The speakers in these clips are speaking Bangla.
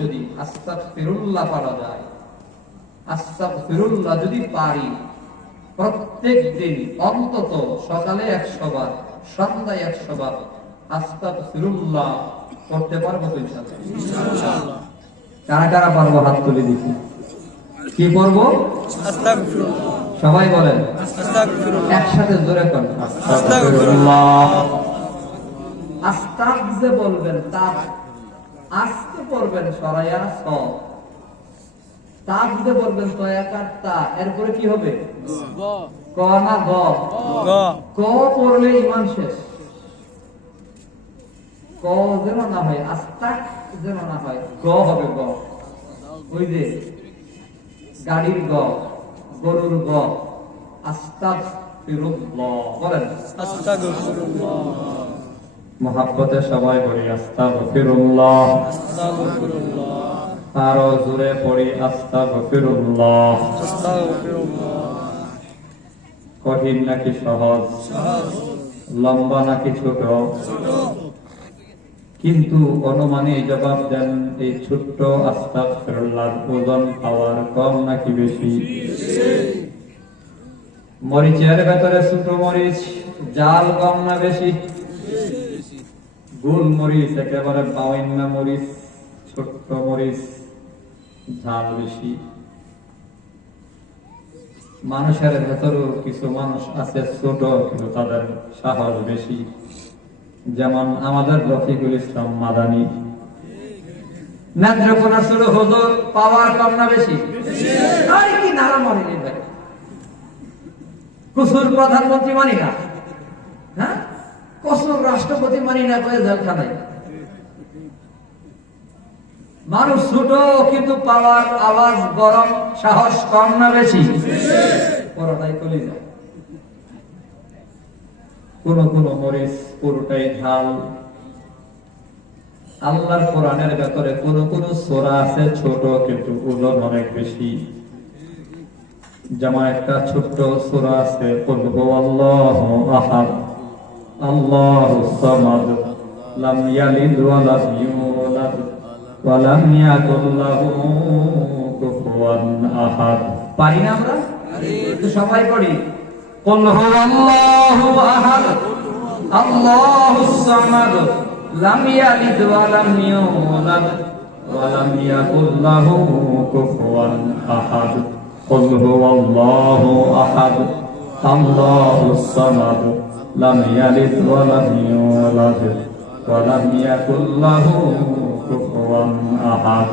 যদি আস্তাগফিরুল্লাহ পড়া যায়, আস্তাগফিরুল্লাহ যদি পারি প্রত্যেক দিন অন্তত সকালে 100 বার, সন্ধ্যায় 100 বার আস্তাগফিরুল্লাহ করতে পারবো তো ইনশাআল্লাহ? কারা কারা পারবো হাত তুলে দিচ্ছি। কি করবো? আস্তাগফিরুল্লাহ। সবাই বলেন আস্তাগফিরুল্লাহ। একসাথে জোরে করেন আস্তাগফিরুল্লাহ। আস্তাগ যে বলবেন তার আস্তে পড়বেন সরাইয়া স, তাক যে বলবেন তয়াকার তা, এরপরে কি হবে? ক না গ? ক পড়লে ইমান শেষ। ক যেন না হয়, আস্তাক যেন না হয়, গ হবে গ। ওই যে গাড়ির গ, গরুর গ, আস্তাগফিরুল্লাহ বলেন। আস্তাগফিরুল্লাহ। মহাব্বতে সবাই বলি আস্তাগফিরুল্লাহ। আস্তাগফিরুল্লাহ। আরো জোরে পড়ি আস্তাগফিরুল্লাহ। আস্তাগফিরুল্লাহ। কঠিন নাকি সহজ? লম্বা নাকি ছোট? কিন্তু অনুমানে জবাব দেন, এই ছোট্ট আস্তাগফিরুল্লাহর ওজন পাওয়ার কম নাকি বেশি? মরিচের ভেতরে ছোট মরিচ জাল কম না বেশি? গোল মরিচ একেবারে বাউন্না মরিচ, ছোট্ট মরিচ ঝাল বেশি। মানুষের ভেতরেও কিছু মানুষ আছে ছোট কিন্তু তাদের সাহস বেশি, যেমন আমাদের রফিকুল ইসলাম মাদানী। নেত্রকোনা শুরু হুজুর পাওয়ার কম না বেশি? আর কি নারা মানি ভাই, কুসুর প্রধানমন্ত্রী মানি না, হ্যাঁ কসুর রাষ্ট্রপতি মানি না করে জেলখানায়। মানুষ ছোট কিন্তু পাওয়ার আওয়াজ গরম, সাহস কম না বেশি? পুরোটাই কলি যায়। কোন কোন মরিচ পুরোটাই ঝাল। আল্লাহর কোরআনের ভেতরে কোন কোন সূরা আছে ছোট কিন্তু ওজন অনেক বেশি। যেমন একটা ছোট্ট সূরা আছে কুল হুয়াল্লাহু আহাদ আল্লাহুস সামাদ লাম ইয়ালিদ ওয়া লাম ইউলাদ ওয়া লাম ইয়াকুল লাহু কুফুয়ান আহাদ। পারি না আমরা? তো সবাই পড়ি কুল হুয়াল্লাহু আহাদ আল্লাহুস সামাদ লাম ইয়ালিদ ওয়া লাম ইউলাদ ওয়া লাম ইয়াকুল লাহু কুফুয়ান আহাদ। কুল হুয়াল্লাহু আহাদ আল্লাহুস সামাদ লাম ইয়ালিদ ওয়া লাম ইউলাদ ওয়া লাম ইয়াকুল লাহু কুফুয়ান আহাদ।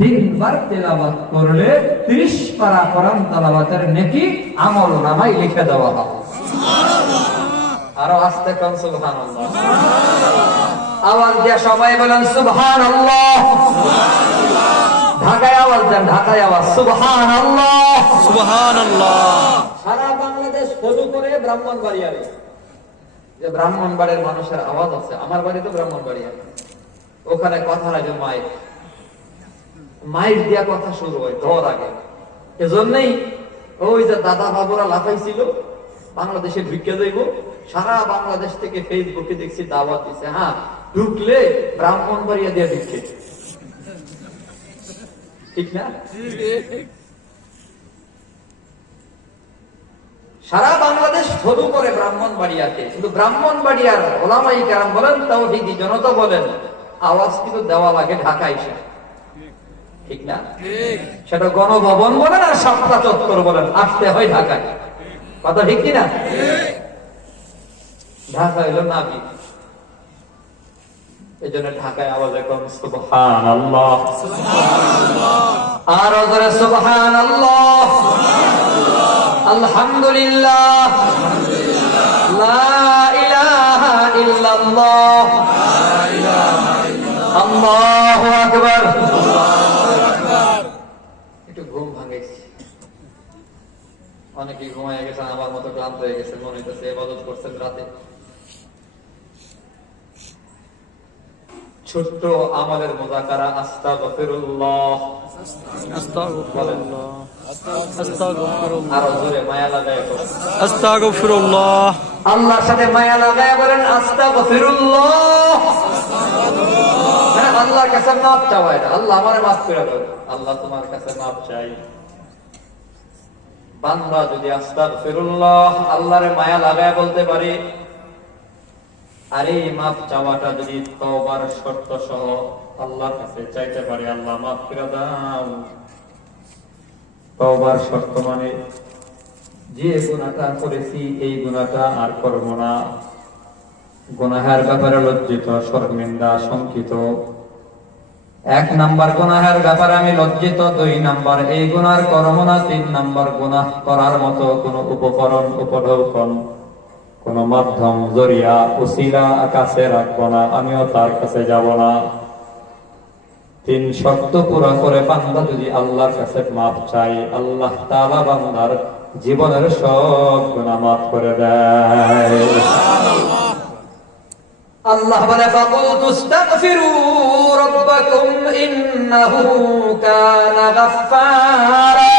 3 বার তেলাওয়াত করলে 30 পারা কোরআন তেলাওয়াতের নেকি আমলনামায় লিখে দেওয়া হবে। সুবহানাল্লাহ। আরো আস্তে কোন সুবহানাল্লাহ। আওয়াজ দিয়ে সবাই বলেন সুবহানাল্লাহ। সুবহানাল্লাহ। ঢাকায় আওয়াজ দেন, ঢাকায় আওয়াজ সুবহানাল্লাহ। সুবহানাল্লাহ। সারা বাংলাদেশ ফলো করে ব্রাহ্মণবাড়িয়া, যে ব্রাহ্মণবাড়ির মানুষের আওয়াজ আছে, আমার বাড়ি তো ব্রাহ্মণবাড়িয়া, ওখানে কথা লাগে মাইক, মাইক দিয়া কথা শুরু হয় ধর আগে। এজন্যই ওই যে দাদা বাবুরা লাফাইছিল বাংলাদেশে ঢুকে যাইব, সারা বাংলাদেশ থেকে ফেসবুকে দেখছি দাওয়াত দিছে, হ্যাঁ ঢুকলে ব্রাহ্মণবাড়িয়া দিয়ে ঢুকে, ঠিক না? সারা বাংলাদেশ ফলো করে ব্রাহ্মণবাড়িয়াকে, কিন্তু ব্রাহ্মণবাড়িয়ার ওলামাই কেরাম বলেন, তাওহীদি জনতা বলেন, আওয়াজ কিন্তু দেওয়া লাগে ঢাকায়, ঠিক না? সেটা গণভবন বলেন আর শাপলা চত্বর বলেন, আসতে হয় ঢাকায়, কথা ঠিক কিনা? ঢাকা হইল নাবি, এই জন্য ঢাকায় আওয়াজ এখন সুবহানাল্লাহ। আর ওজরে সুবহানাল্লাহ, আলহামদুলিল্লাহ, লা ইলাহা ইল্লাল্লাহ, আল্লাহু আকবার। একটু ঘুম ভাঙেছি, অনেকে ঘুমায় গেছেন, আমার মতো ক্লান্ত হয়ে গেছে, মনে হইতেছে ইবাদত করছেন রাতে। ছোট্ট আমলের মুযাকারা আস্তাগফিরুল্লাহ, আস্তাগফিরুল্লাহ, আস্তাগফিরুল্লাহ। আর জোরে মায়া লাগায় বলেন আস্তাগফিরুল্লাহ। আল্লাহর সাথে মায়া লাগায় বলেন আস্তাগফিরুল্লাহ। আল্লাহর কাছে মাপ চাওয়ায় না, আল্লাহ আমারে মাফ করে দাও, আল্লাহ তোমার কাছে মাপ চাই। বান্দা যদি আস্তাগফিরুল্লাহ আল্লাহরে মায়া লাগায় বলতে পারে, আরে মাপ চাওয়াটা যদি তওবার শর্ত সহ আল্লাহর কাছে চাইতে পারে, আল্লাহ মাফ করে দাও। তওবার শর্ত মানে যে গুনাহটা করেছি এই গুনাহটা আর করব না, গুনাহের ব্যাপারে লজ্জিত, শর্মিন্দা, শঙ্কিত। 1 নাম্বার গুনাহের ব্যাপারে আমি লজ্জিত, 2 নাম্বার এই গুনাহ করব না, 3 নাম্বার গুনাহ করার মতো কোন উপকরণ, উপঢৌকন, কোন মাধ্যম, জরিয়া, উসিলা কাছে রাখবো না, আমিও তার কাছে যাব না। 3 শর্ত পুরা করে বান্দা যদি আল্লাহর কাছে মাফ চাই, আল্লাহ তাআলা বান্দার জীবনের সব গুনাহ মাফ করে দেয়। আল্লাহ বলে, ফাকুলতু ইস্তাগফিরু রাব্বাকুম ইন্নাহু কানা গাফফারা।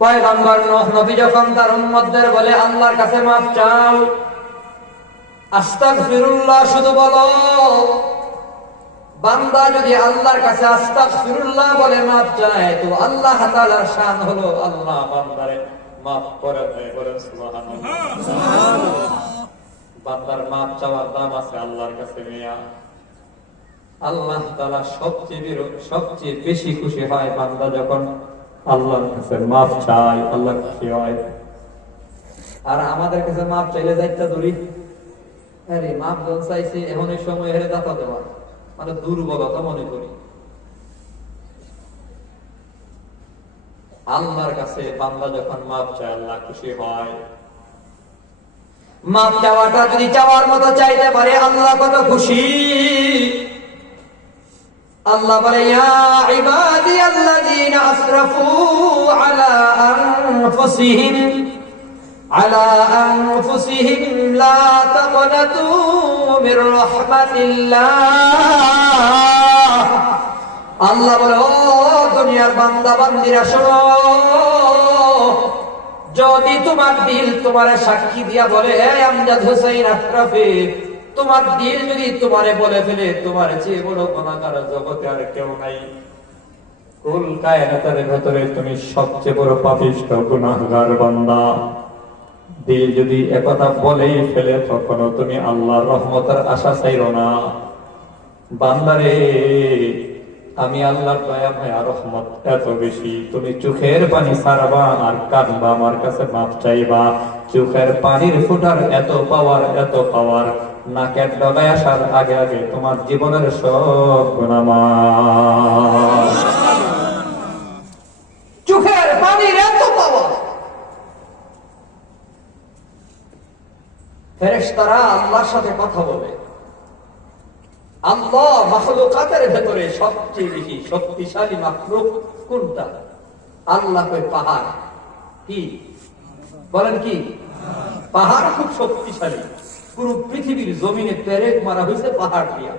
পয়গম্বর নূহ নবী যখন তার উম্মতদের বলে আল্লাহর কাছে মাফ চাও, আস্তাগফিরুল্লাহ শুধু বলো, বান্দা যদি আল্লাহর কাছে আস্তাগফিরুল্লাহ বলে মাফ চায়, তো আল্লাহ তাআলার শান হলো আল্লাহ বান্দারে মাফ করে দেয়। বলেন সুবহানাল্লাহ। বান্দার মাফ চাওয়ার দাম আছে আল্লাহর কাছে মিয়া। আল্লাহ তাআলা সবচেয়ে বেশি খুশি হয় বান্দা যখন আল্লাহর কাছে মাফ চায়, আল্লাহ খুশি হয়। আর আমাদের কাছে মাফ চাইলে যাইতে দূরি, আরে মাফ যখন চাইছে এখন এই সময় হেরে দাতা দেওয়া মানে দুর্বলতা মনে করি। আল্লাহর কাছে বান্দা যখন মাফ চায় আল্লাহ খুশি হয়। মাফ চাওয়াটা যদি চাওয়ার মতো চাইতে পারে আল্লাহ কত খুশি। আল্লাহ বলে, ইয়া ইবাদিয়াল্লাযীনা আসরাফু আলা আনফুসিহিম লা তাকনাতু মির রাহমাতিল্লাহ। আল্লাহ বলে, ও দুনিয়ার বান্দা বান্দিরা শোনো, যদি তোমার দিল তোমারে সাক্ষী দিয়া বলে, হে আমজাদ হোসেন আশরাফি, তোমার দিল যদি তোমারে বলে ফেলে তোমার চেয়ে বড় গুনাহগার জগতে আর কেউ নাই, কুল কায়নাতের ভেতরে তুমি সবচেয়ে বড় পাপিষ্ঠ গুনাহগার বান্দা, দিল যদি একথা বলেই ফেলে তখনও তুমি আল্লাহর রহমতের আশা চাইরো না। বান্দারে, আমি আল্লাহর দয়া মায়া রহমত এত বেশি, তুমি চোখের পানি ছাড়বা আর কাঁদবা, আমার কাছে মাফ চাইবা। চোখের পানির ফোঁটার এত পাওয়ার, নাকের ডগায় আসার আগে আগে তোমার জীবনের সব গুনাহ মাফ। চোখের পানির এত পাওয়ার। ফেরেশতারা আল্লাহর সাথে কথা বলে। আল্লাহ মাখলুকাতের ভেতরে সবচেয়ে বেশি শক্তিশালী মাখলুক কোনটা? আল্লাহ কয় পাহাড়। কি বলেন? কি পাহাড় খুব শক্তিশালী। পুরো পৃথিবীর জমিনে পেরেক মারা হয়েছে পাহাড় দিয়া,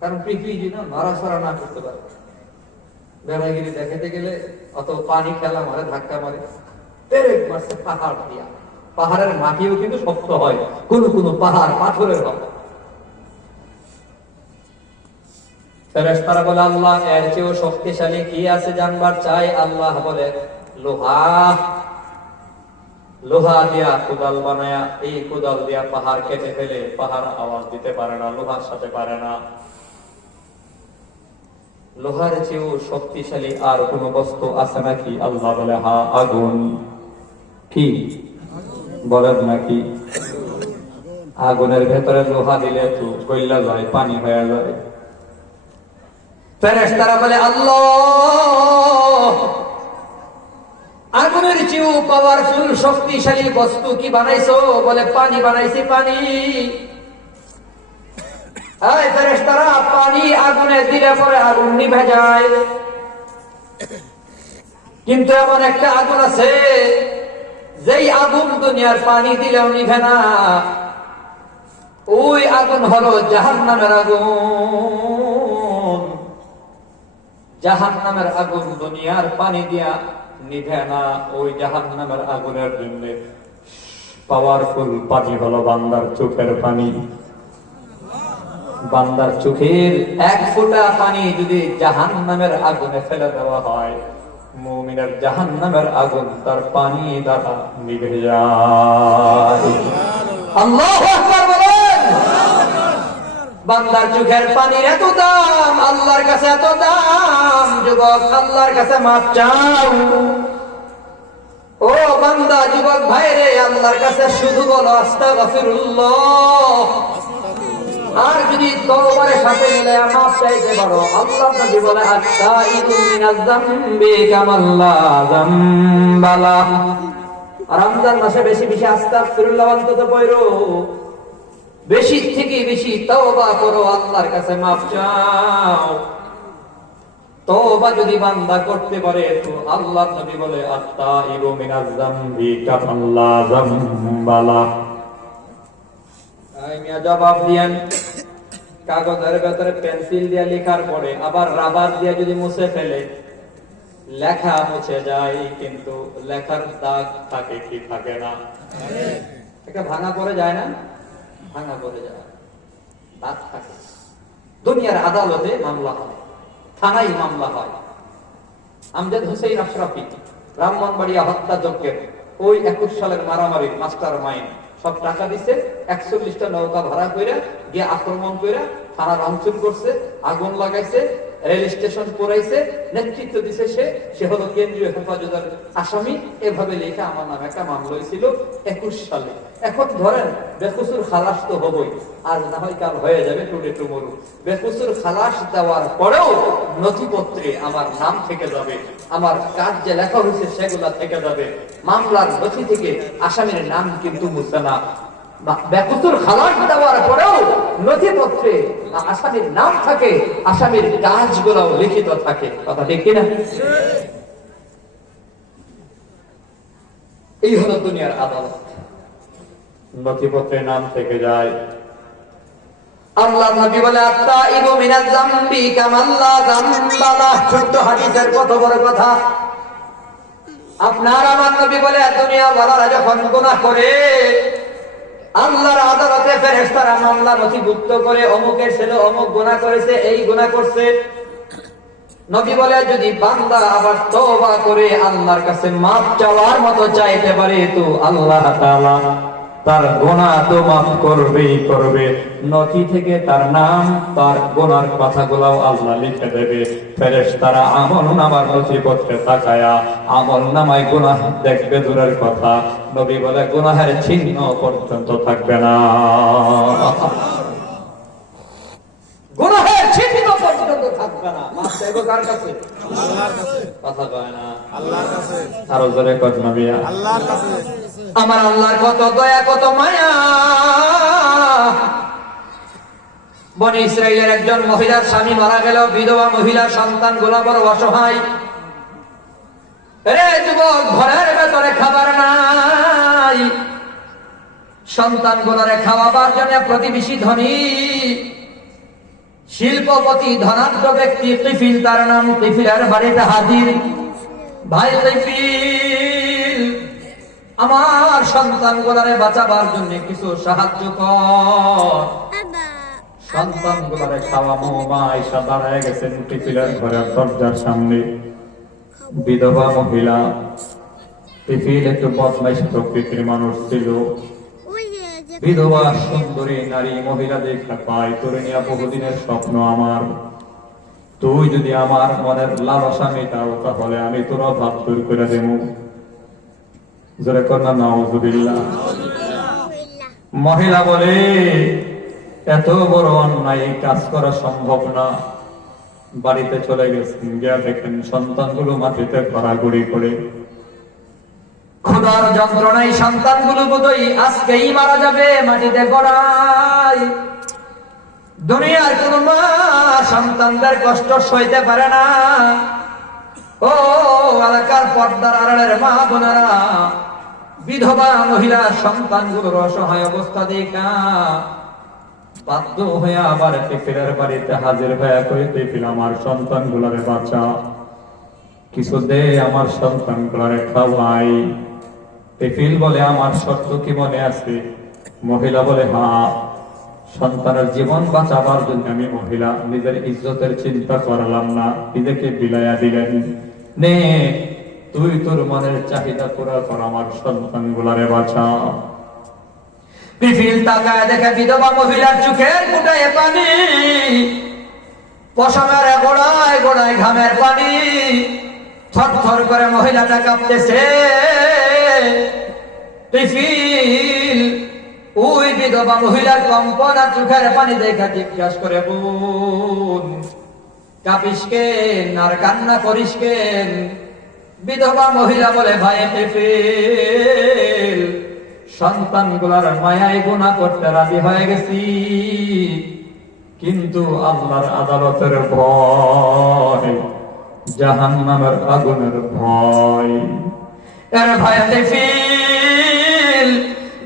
কারণ পৃথিবী না নড়াচড়া না করতে পারে। বেড়াগিরি দেখাতে গেলে অত পানি খেলা মারে, ধাক্কা মারে, পেরেক মারছে পাহাড় দিয়া। পাহাড়ের মাটিও কিন্তু শক্ত হয়, কোন কোন পাহাড় পাথরের হয়। ফেরেশতারা বলে, আল্লাহ এর চেয়েও শক্তিশালী কি আছে জানবার চাই। আল্লাহ বলে, লোহা দিয়া কোদাল বানায়া, এই কোদাল দিয়া পাহাড় কেটে ফেলে পাহাড় আওয়াজ দিতে পারে না, লোহার সাথে পারে না। লোহার চেয়েও শক্তিশালী আর কোন বস্তু আছে নাকি? আল্লাহ বলে, হ্যাঁ, আগুন। কি বলেন নাকি? আগুনের ভেতরে লোহা দিলে তো গইলা যায়, পানি হয়ে যায়। ফেরেশতারা বলে, আল্লাহ আগুনের চেয়েও পাওয়ারফুল শক্তিশালী বস্তু কি বানাইছো? বলে, পানি বানাইছি, পানি। এই ফেরেশতারা, পানি আগুনে দিলে পরে আগুন নিভে যায়, কিন্তু এমন একটা আগুন আছে যেই আগুন দুনিয়ার পানি দিলেও নিভে না। ওই আগুন হলো জাহান্নামের আগুন। জাহান্নামের আগুন দুনিয়ার পানি দিয়া নিভে না। ওই জাহান্নামের আগুনের জন্য পাওয়ারফুল পানি হলো বান্দার চোখের পানি। বান্দার চোখের এক ফোঁটা পানি যদি জাহান্নামের আগুনে ফেলে দেওয়া হয়, মুমিনের জাহান্নামের আগুন তার পানি দ্বারা নিভে যায়। আল্লাহু আকবার বলেন। বান্দার চোখের পানির এত দাম, আল্লাহর কাছে এত দাম। যুবক, আল্লাহর কাছে মাপ চাও। ও বান্দা, যুবক ভাইরে, আল্লাহর কাছে শুধু বলো আস্তাগফিরুল্লাহ। আর যদি তওবার সাথে মিলে মাপ চাইতে পারো, আল্লাহ নবী বলে আত-তাইবু মিনাজ যামবি কামাল্লা যামবালা। রমজান মাসে বেশি বেশি আস্তাগফিরুল্লাহ অন্তত পড়ো, বেশি থেকে বেশি তওবা করো, আল্লাহর কাছে মাপ চাও। তওবা যদি বান্দা করতে পারে তো আল্লাহ নবী বলে আত-তাইবু মিনাজ যামবি কামাল্লা যামবালা। জবাব দিয়েন, কাগজের ভেতরে পেন্সিল দিয়ে লেখার পরে আবার রাবার দিয়ে যদি মুছে ফেলে, লেখা মুছে যায় কিন্তু লেখার দাগ থাকে কি থাকে না? একটা ভাঙা পড়ে যায় না? ভাঙা পড়ে যায়, দাগ থাকে। দুনিয়ার আদালতে মামলা হয়, থানায় মামলা হয়। আমজাদ হোসেন আশরাফি ব্রাহ্মণবাড়িয়া হত্যাযজ্ঞের ওই 21 সালের মারামারি মাস্টার মাইন্ড, সব টাকা দিছে, 41টা নৌকা ভাড়া করে গিয়ে আক্রমণ করে থানা ভাঙচুর করছে, আগুন লাগাইছে, রেল স্টেশন পোড়াইছে, নেতৃত্ব দিছে সে হলো কেন্দ্রীয় হেফাজতের আসামি। এভাবে লেখা আমার নামে একটা মামলা হয়েছিল 21 সালে। এখন ধরেন বেকসুর খালাস তো হবই, আজ না হয় কাল হয়ে যাবে, টুডে টুমরু। বেকসুর খালাস দেওয়ার পরেও নথিপত্রে আমার নাম থেকে যাবে, আমার কাজ যে লেখা হয়েছে সেগুলা থেকে যাবে। মামলার নথি থেকে আসামির নাম কিন্তু মুছে না। বেকসুর খালাস দেওয়ার পরেও নথিপত্রে আসামির নাম থাকে, আসামির কাজগুলো লিখিত থাকে। কথা ঠিক কিনা? এই হলো দুনিয়ার আদালত, নথিপত্রে নাম থেকে যায়। আল্লাহ নবী বলে আত-তাইবু মিনাজ যামবি কামাল্লা যামবালা। ছোট্ট হাদিসের কত বড় কথা। আপনার আমার নবী বলে দুনিয়া ওয়ালারা যখন গুনাহ করে, আল্লাহর আদালতে ফেরেশতারা মামলা নথিভুক্ত করে, অমুকের ছেলে অমুক গুনাহ করেছে, এই গুনাহ করছে। নবী বলে যদি বান্দা আবার তওবা করে আল্লাহর কাছে মাফ চাওয়ার মতো চাইতে পারে তো আল্লাহ তাআলা তার গুনাহ তো মাফ করবেই করবে। নথি থেকে তার নাম, তার গুনার কথাগুলো আল্লাহ লিখে দেবে। ফেরেশতারা আমলনামার নথিপত্রে তাকায়া আমলনামায় গুনাহ দেখবে দূরের কথা, নবী বলে গুনাহের চিহ্ন পর্যন্ত থাকবে না। গুনাহের চিহ্ন পর্যন্ত থাকবে না। মাফ চাইবো কার কাছে? আল্লাহর কাছে। কথা কয় না? আল্লাহর কাছে। আরো জোরে কর নবী, আল্লাহর কাছে। আমার আল্লাহর কত দয়া, কত মায়া। বনি ইসরাইলের একজন মহিলার স্বামী মারা গেল, বিধবা মহিলা, সন্তান গুলা বড় অসহায়। রে যুবক, ঘরের ভেতরে খাবার নাই, সন্তান গুলারে খাওয়াবার জন্য প্রতিবেশী ধনী শিল্পপতি ধনাঢ্য ব্যক্তি কিফিল, তার নাম কিফিলের বাড়িতে হাজির। ভাই কিফিল, আমার সন্তান গুলারে বাঁচাবার জন্য কিছু সাহায্য কর। সন্তান গুলারে খাওয়াবো। মা আয়েশা দাঁড়ায় গেছেন কিফিলের ঘরের দরজার সামনে। বিধবা মহিলা, কিফিল একটু বদমাইশ প্রকৃতির মানুষ ছিল। বিধবা সুন্দরী নারী মহিলা দেখা পায়, তোরে নিয়ে বহুদিনের স্বপ্ন আমার, তুই যদি আমার মনের লালসা মেটাও তাহলে আমি তোর অভাব দূর করে দেব। জোরে কর না নাউজুবিল্লাহ। মহিলা বলে এত বড় অন্যায় কাজ করা সম্ভব না। বাড়িতে চলে গেছেন, গিয়া দেখেন সন্তানগুলো মাটিতে ঘোরাঘুরি করে। ক্ষুধার যন্ত্রণায় সন্তানগুলো বোধহয় আজকেই মারা যাবে, মাটিতে গড়ায়। দুনিয়ার কোন মা সন্তানদের কষ্ট সইতে পারে না। ও এলাকার পর্দার আড়ালের মা বোনেরা, বিধবা মহিলা সন্তানগুলোর অসহায় অবস্থা দেখা বাধ্য হয়ে আবার কিফিলের বাড়িতে হাজির হয়ে কই, কিফিল আমার সন্তানগুলোরে বাঁচা, কিছু দে, আমার সন্তানগুলোরে খাওয়াই। টিফিল বলে আমার শর্ত কি মনে আছে? মহিলা বলে হ্যাঁ, সন্তানের জীবন বাঁচাবার জন্য আমি মহিলা নিজের ইজ্জতের চিন্তা করলাম না, নিজেকে বিলাইয়া দিলেন, নে তুই তোর মনের চাহিদা পুরা কর, আমার সন্তান গুলারে বাঁচা। টিফিল তাকায় দেখে বিধবা মহিলার চোখের ফুটায় পানি, পশমের গোড়ায় গোড়ায় ঘামের পানি, থর থর করে মহিলাটা কাঁপতেছে। টিফিল ওই বিধবা মহিলার কম্পন আর চোখের পানি দেখা জিজ্ঞাসা করে, বোন কাঁপিস কেন আর কান্না করিস কেন? বিধবা মহিলা বলে, ভাই টিফিল, সন্তান গুলার মায়ায় গুনাহ করতে রাজি হয়ে গেছি, কিন্তু আল্লাহর আদালতের ভয়, জাহান্নামের আগুনের ভয়। এর ভাই টিফিল,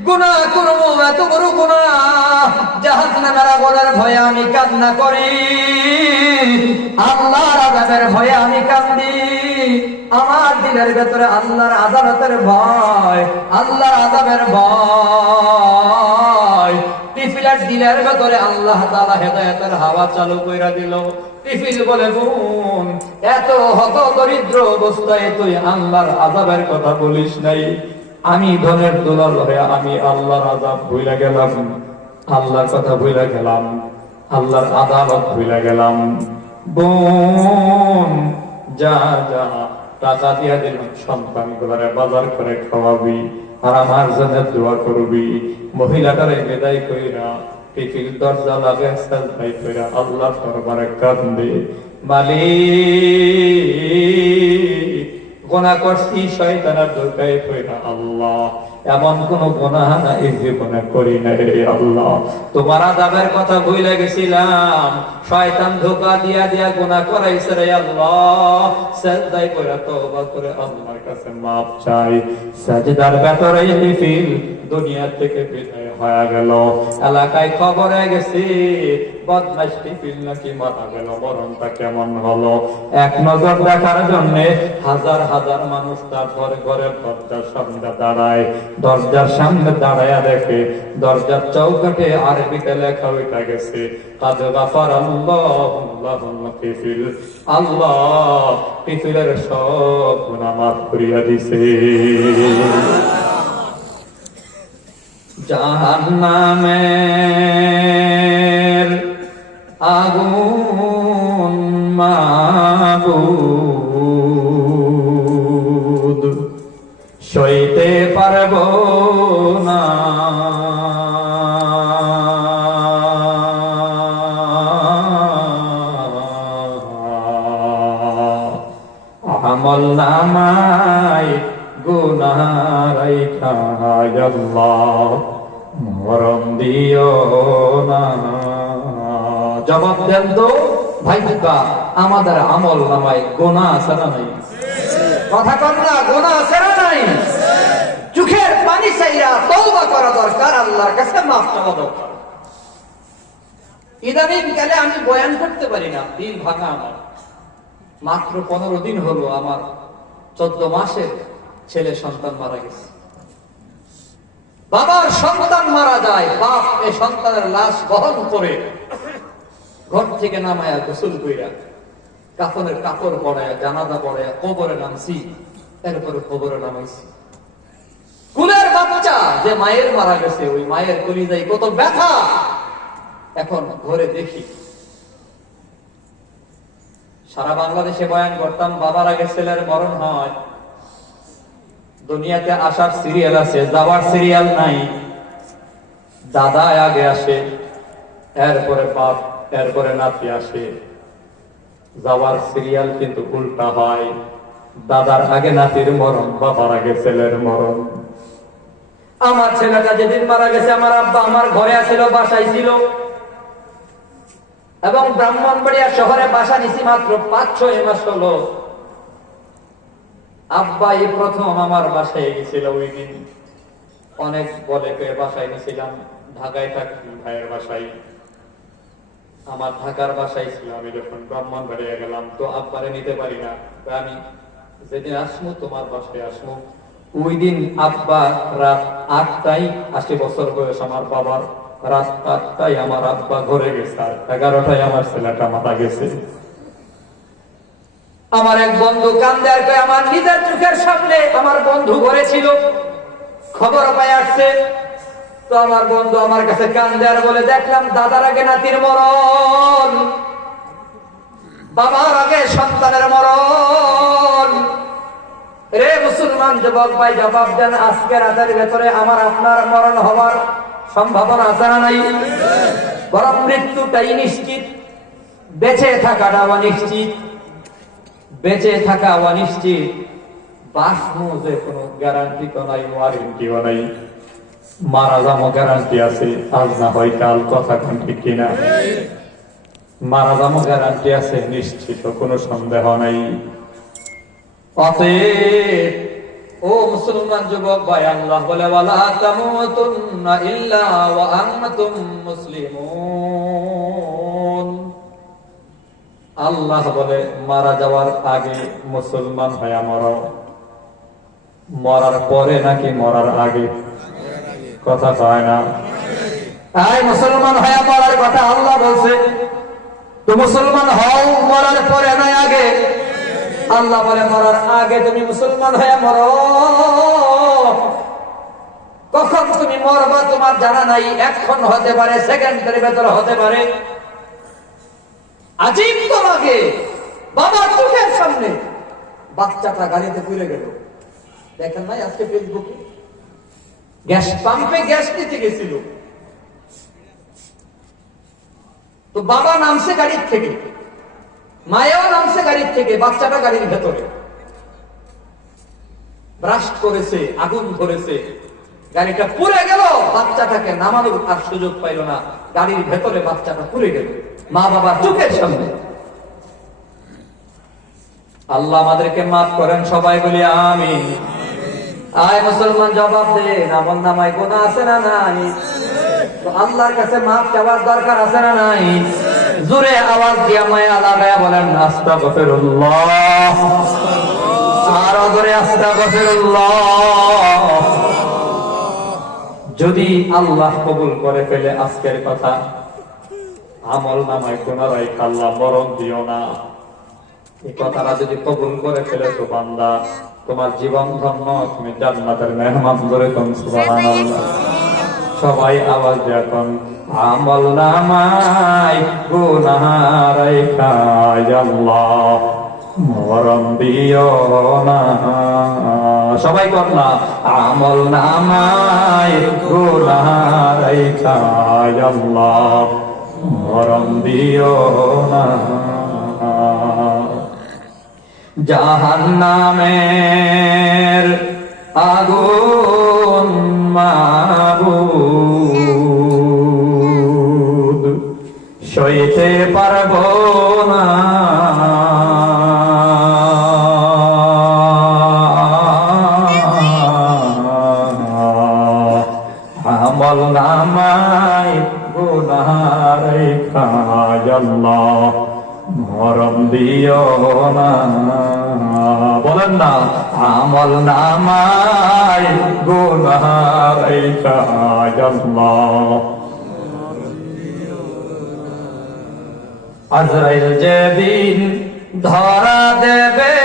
গুনাহ করবো, এত বড় গুনাহ, জাহান্নামের আগুনের ভয়ে আমি কান্না করি, আল্লাহর আযাবের ভয়ে আমি কান্দি। আমার দিলের ভেতরে আল্লাহর আদালতের ভয়, আল্লাহর আযাবের ভয়। টিফিলের দিলের ভেতরে আল্লাহ তাআলা হেদায়েতের হাওয়া চালু কইরা দিল। টিফিল বলে, বোন এত হত দরিদ্র অবস্থায় তুই আল্লাহর আযাবের কথা বলিস নাই। আমি ধনের দুলাল হয়ে আমি আল্লাহর আযাব ভুইলা গেলাম, আল্লাহর কথা ভুইলা গেলাম, আল্লাহর আদালত ভুইলা গেলাম। বোন যা যা, টাকা দিয়া দিলাম, সন্তান গুলারে বাজার করে খাওয়াবি আর আমার জন্য দোয়া করবি। মহিলাটারে বিদায় কইরা টিফিল দরজা লাগে সাজদাই কইরা আল্লাহর দরবারে কান্দে, মালিক গুনাহ করছি, শয়তানের ধোঁকায় পড়া, আল্লাহ এমন কোন গুনাহ না এই জীবনে করি না রে আল্লাহ, তোমার আযাবের কথা ভুলে গেছিলাম, শয়তান ধোঁকা দিয়া দিয়া গুনাহ করাইছে রে আল্লাহ। সাজদায় পড়া তওবা করে আল্লাহর কাছে মাফ চাই। সাজদার ভেতরে টিফিল দুনিয়া থেকে বিদায় হয়ে গেল। এলাকায় খবর হয়ে গেছে বদমাশ টিফিল নাকি মারা গেল। মরণটা কেমন হলো এক নজর দেখার জন্য হাজার হাজার মানুষ তার ঘরে ঘরে দরজার সামনে দাঁড়ায়। দরজার সামনে দাঁড়ায়া দেখে দরজার চৌকাঠে আরবিতে লেখা উঠে গেছে, কাদ গাফারাল্লাহু টিফিল, আল্লাহ টিফিলের সব গুনাহ মাফ করিয়া দিছে। জাহান্নামের আগুন মাবুদ সইতে পারব না, আমল নামায় গুনাহ রাইখা আল্লাহ মরণ দিও না। জবাব দেন তো ভাই বুকা, আমাদের আমল নামায় গুনাহ আছে না নাই? কথা কন না, গুনাহ আছে না নাই? চোখের পানি চাইরা তওবা করা দরকার, আল্লাহর কাছে মাফ চাওয়া দরকার। ইদানিং কালে আমি বয়ান করতে পারি না, দিন ভাঙা আমার। মাত্র 15 দিন হলো আমার 14 মাসের ছেলে সন্তান মারা গেছে। বাবার সন্তান মারা যায়, বাপ এই সন্তানের লাশ বহন করে ঘর থেকে নামায়া গোসল কইরা কাফনের কাপড় পরায়া জানাজা পড়ায়া কবরে নামছি। এরপরে কবরে নামাইছি। কুলের বাচ্চা যে মায়ের মারা গেছে, ওই মায়ের কলিজায় কত ব্যথা। এখন ঘরে দেখি, সারা বাংলাদেশে বয়ান করতাম, বাবার আগে ছেলের মরণ হয়, দুনিয়াতে আসার সিরিয়াল আছে, যাওয়ার সিরিয়াল নাই। দাদা আগে আসে, এরপরে বাপ, এরপরে নাতি আসে। যাওয়ার সিরিয়াল কিন্তু উল্টা হয়, দাদার আগে নাতির মরণ, বাবার আগে ছেলের মরণ। আমার ছেলেটা যেদিন মারা গেছে, আমার আব্বা আমার ঘরে আসিল, বাসায় ছিল, এবং ব্রাহ্মণবাড়িয়া শহরে বাসা নিছি মাত্র 5-6 মাস হলো। আব্বা এই প্রথম আমার বাসায় গেছিল। ওই দিন অনেক বলে বাসায় নিয়েছিলাম, ঢাকায় থাকি ভাইয়ের বাসায়, আমার ঢাকার বাসায় ছিল। আমি যখন ব্রাহ্মণবাড়িয়া গেলাম তো আব্বারে নিতে পারি না, আমি যেদিন আসমু তোমার বাসায় আসমু, ওই দিন আব্বা রাত 8টায়, 80 বছর বয়স আমার বাবার, রাত 8টায় আমার আব্বা ঘরে গেছে, আর 11টায় আমার ছেলেটা মারা গেছে। আমার এক বন্ধু কান্দে আর কয়, আমার নিজের চোখের সামনে আমার বন্ধু ঘরে ছিল, খবর পায় আসছে। তো আমার বন্ধু আমার কাছে কান্দে আর বলে, দেখলাম দাদার আগে নাতির মরণ, বাবার আগে সন্তানের মরণ। রে মুসলমান যুবক ভাই, জবাব দেন, আজকে রাতের ভেতরে আমার আপনার মরণ হওয়ার সম্ভাবনা আছে না নাই? বরং মৃত্যুটাই নিশ্চিত, বেঁচে থাকাটা অনিশ্চিত। বেঁচে থাকা অনিশ্চিত, বাঁচবো যে কোনো গ্যারান্টি তো নাই, ওয়ারেন্টিও নাই। মারা যাবো গ্যারান্টি আছে, আজ না হয় কাল, কথা কোন ঠিক কিনা? মারা যাবো গ্যারান্টি আছে, নিশ্চিত, কোনো সন্দেহ নাই। অতএব ও মুসলমান যুবক ভাই, আল্লাহ বলে, ওয়ালা তামুতুন্না ইল্লা ওয়া আনতুম মুসলিমুন। আল্লাহ বলে, মারা যাওয়ার আগে মুসলমান হয়ে মরো। মরার পরে নাকি মরার আগে? কথা কয় না। তাই মুসলমান হয়ে মরার কথা আল্লাহ বলছে। তো মুসলমান হও মরার পরে নয় আগে? আল্লাহ বলে, মরার আগে তুমি মুসলমান হয়ে মরো। কখন তুমি মরবা তোমার জানা নাই, এখন হতে পারে, সেকেন্ডের ভেতরে হতে পারে। আজিব তো লাগে, বাবার চোখের সামনে বাচ্চাটা গাড়িতে পুড়ে গেল। দেখেন নাই আজকে ফেসবুকে? গ্যাস পাম্পে গ্যাস নিতে গেছিল, তো বাবা নামছে গাড়ির থেকে, মায়াও নামছে গাড়ির থেকে, বাচ্চাটা গাড়ির ভেতরে ব্রাস্ট করেছে, আগুন ধরেছে, গাড়িটা পুড়ে গেল। বাচ্চাটাকে নামানোর আর সুযোগ পাইল না, গাড়ির ভেতরে বাচ্চাটা পুড়ে গেল মা বাবার চোখের সামনে। আল্লাহ আমাদেরকে মাফ করেন, সবাই বলি আমিন। আয় মুসলমান, জবাব দেন, আমার নামায় গুনাহ আছে না নাই? তো আল্লাহর কাছে মাফ চাওয়ার দরকার আছে না নাই? জোরে আওয়াজ দিয়া মায়া লাগায়া বলেন, আস্তাগফিরুল্লাহ। আরো জোরে আস্তাগফিরুল্লাহ। যদি আল্লাহ কবুল করে ফেলে আজকের কথা, আমল নামায় পুনরায় আল্লাহ মরণ দিও না, এই কথাটা যদি কবুল করে ফেলে, তো বান্দা তোমার জীবন ধন্য, তুমি জান্নাতের মেহমান। ধরে তুমি সুবহানাল্লাহ। সবাই আওয়াজ এখন, আমল নামায় গুনাহ রাইখা আল্লাহ মরণ দিও না। সবাই কর না, আমল নামায় গুনাহ রাইখা আল্লাহ মরণ দিও না। জাহান্নামের আগুন মাবুদ সইতে পারবো না, আমল নামায় গুনাহ রাইখা আল্লাহ মরণ দিও না। বলেন না, আমল নামায় গুনাহ রাইখা আল্লাহ। আজরাইল যেদিন ধরা দেবে,